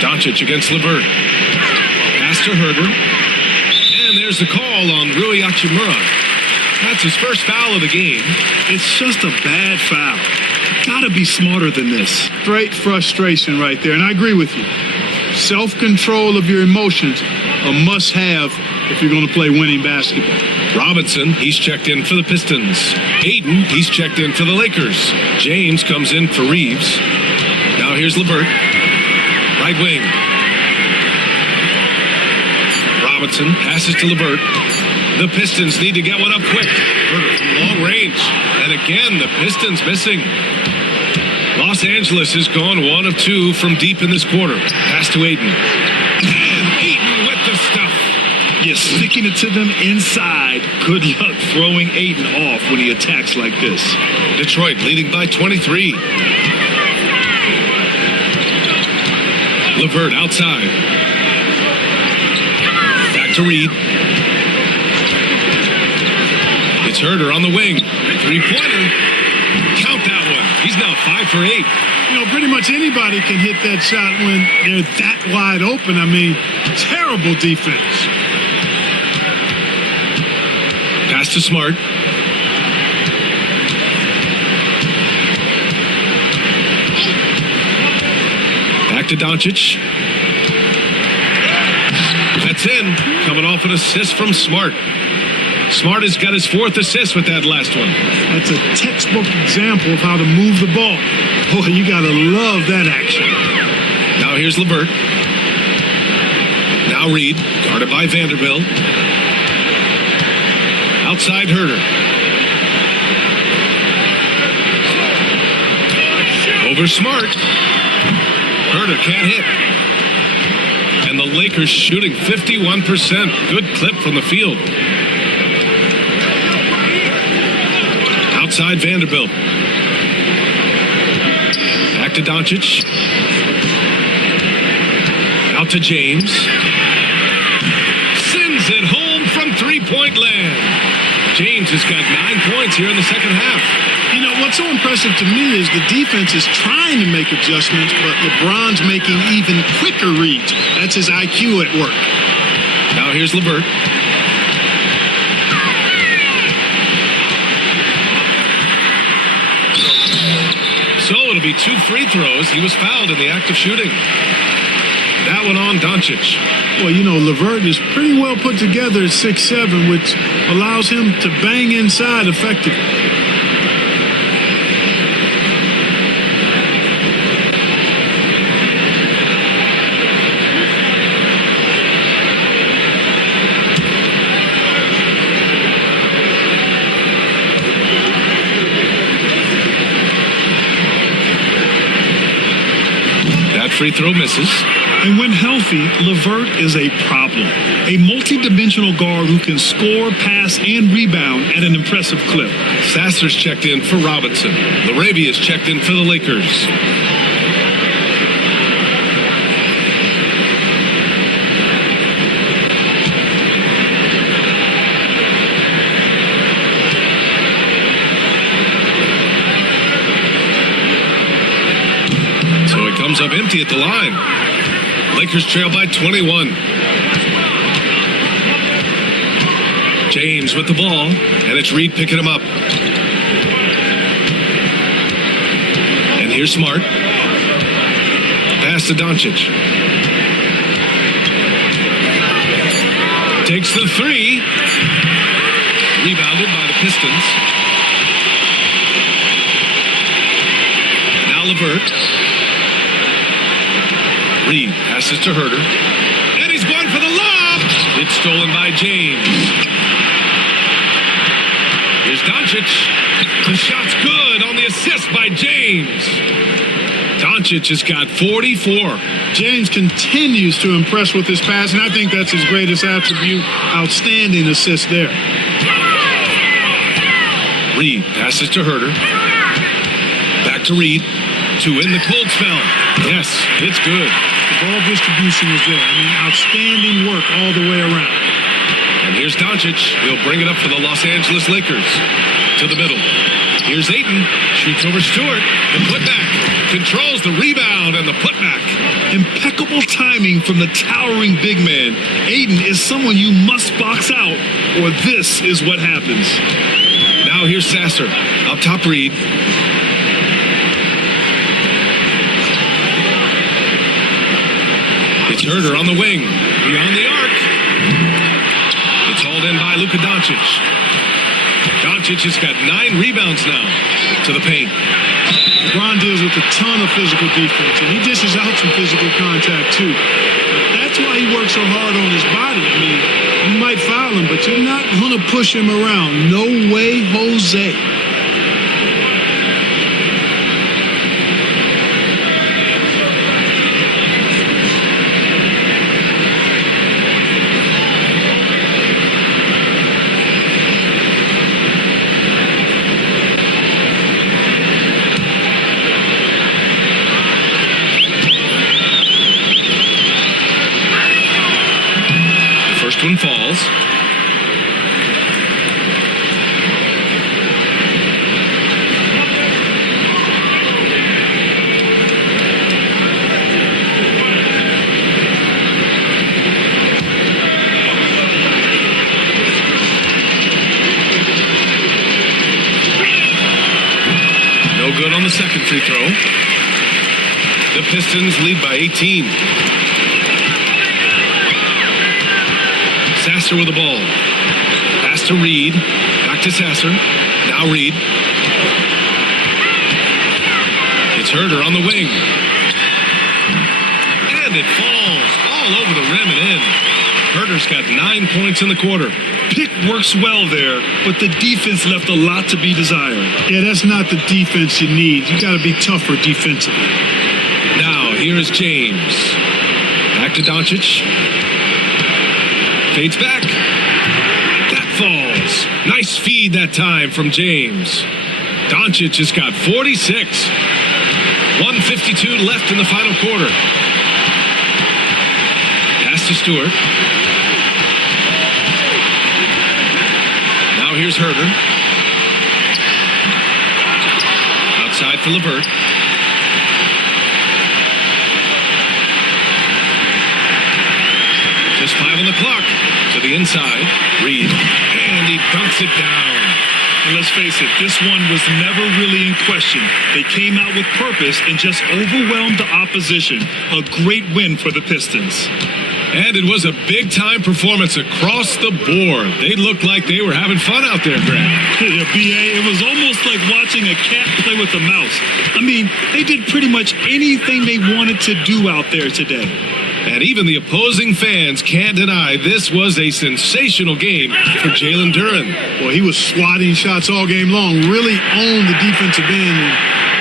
Doncic against LeVert. Pass to Herter. And there's the call on Rui Hachimura. That's his first foul of the game. It's just a bad foul. Gotta be smarter than this. Straight frustration right there, and I agree with you. Self-control of your emotions, a must-have if you're going to play winning basketball. Robinson, he's checked in for the Pistons. Aiden, he's checked in for the Lakers. James comes in for Reeves. Now here's LeVert. Right wing. Robinson passes to LeVert. The Pistons need to get one up quick. Herter from long range. And again, the Pistons missing. Los Angeles has gone 1 of 2 from deep in this quarter. Pass to Aiden. And Aiden with the stuff. You're sticking it to them inside. Good luck throwing Aiden off when he attacks like this. Detroit leading by 23. LeVert outside. Back to Reed. It's Herter on the wing. Three-pointer. Count that one. He's now 5 for 8. You know, pretty much anybody can hit that shot when they're that wide open. I mean, terrible defense. Pass to Smart. Back to Doncic. That's in. Coming off an assist from Smart. Smart has got his 4th assist with that last one. That's a textbook example of how to move the ball. Boy, you got to love that action. Now here's LeVert. Now Reed, guarded by Vanderbilt. Outside Herter. Over Smart. Herter can't hit. And the Lakers shooting 51%. Good clip from the field. Outside Vanderbilt. Back to Doncic. Out to James. Sends it home from three-point land. James has got 9 points here in the second half. You know, what's so impressive to me is the defense is trying to make adjustments, but LeBron's making even quicker reads. That's his IQ at work. Now here's LeVert. So it'll be 2 free throws. He was fouled in the act of shooting. That one on Doncic. Well, you know, LeVert is pretty well put together at 6'7", which allows him to bang inside effectively. That free throw misses. And when healthy, LeVert is a problem. A multi-dimensional guard who can score, pass, and rebound at an impressive clip. Sasser's checked in for Robinson. Laravia's checked in for the Lakers. So it comes up empty at the line. Lakers trail by 21. James with the ball, and it's Reed picking him up. And here's Smart. Pass to Doncic. Takes the 3. Rebounded by the Pistons. Now LeVert. Reed passes to Herter. And he's going for the lob. It's stolen by James. Here's Doncic. The shot's good on the assist by James. Doncic has got 44. James continues to impress with his pass, and I think that's his greatest attribute. Outstanding assist there. Reed passes to Herter. Back to Reed. To win the cold spell. Yes, it's good. The ball distribution is there. I mean, outstanding work all the way around. And here's Doncic. He'll bring it up for the Los Angeles Lakers. To the middle. Here's Ayton. Shoots over Stewart. The putback. Controls the rebound and the putback. Impeccable timing from the towering big man. Ayton is someone you must box out, or this is what happens. Now here's Sasser. Up top, Reed. It's Herder on the wing. Beyond the arc. It's hauled in by Luka Doncic. Doncic has got 9 rebounds now to the paint. LeBron deals with a ton of physical defense, and he dishes out some physical contact, too. That's why he works so hard on his body. I mean, you might foul him, but you're not going to push him around. No way, Jose. One falls. No good on the second free throw. The Pistons lead by 18. Sasser with the ball. Pass to Reed. Back to Sasser. Now Reed. It's Herder on the wing. And it falls all over the rim and in. Herder's got 9 points in the quarter. Pick works well there, but the defense left a lot to be desired. Yeah, that's not the defense you need. You got to be tougher defensively. Now, here is James. Back to Doncic. Fades back. That falls. Nice feed that time from James. Doncic has got 46. 1:52 left in the final quarter. Pass to Stewart. Now here's Herder. Outside for LeVert. Just 5 on the clock. To the inside. Reed. And he dunks it down. And let's face it, this one was never really in question. They came out with purpose and just overwhelmed the opposition. A great win for the Pistons. And it was a big-time performance across the board. They looked like they were having fun out there, Greg. Yeah, B.A., it was almost like watching a cat play with a mouse. I mean, they did pretty much anything they wanted to do out there today. And even the opposing fans can't deny this was a sensational game for Jalen Duren. Well, he was swatting shots all game long, really owned the defensive end and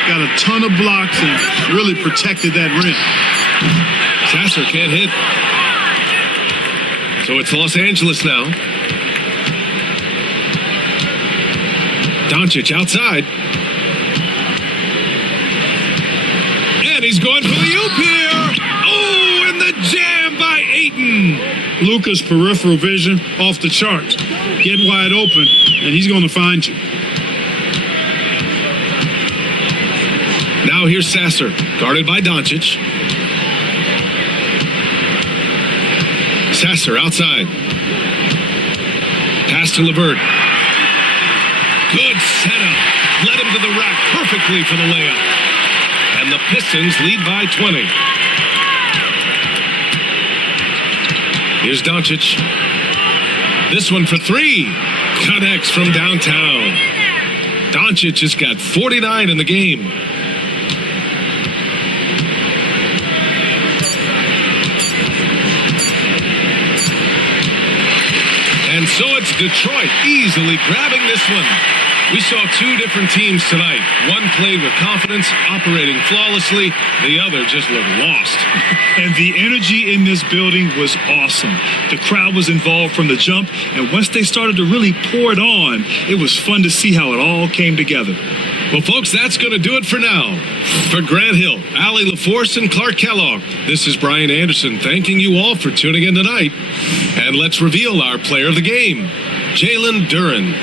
got a ton of blocks and really protected that rim. Sasser can't hit. So it's Los Angeles now. Doncic outside. And he's going for the oop here. Oh, and the jam by Ayton. Luka's peripheral vision off the charts. Get wide open, and he's going to find you. Now here's Sasser, guarded by Doncic. Sasser outside. Pass to LeVert. Good setup. Led him to the rack perfectly for the layup. And the Pistons lead by 20. Here's Doncic. This one for 3. Connects from downtown. Doncic has got 49 in the game. And so it's Detroit easily grabbing this one. We saw 2 different teams tonight. One played with confidence, operating flawlessly. The other just looked lost. And the energy in this building was awesome. The crowd was involved from the jump, and once they started to really pour it on, it was fun to see how it all came together. Well, folks, that's going to do it for now. For Grant Hill, Allie LaForce, and Clark Kellogg, this is Brian Anderson thanking you all for tuning in tonight. And let's reveal our player of the game, Jalen Duren.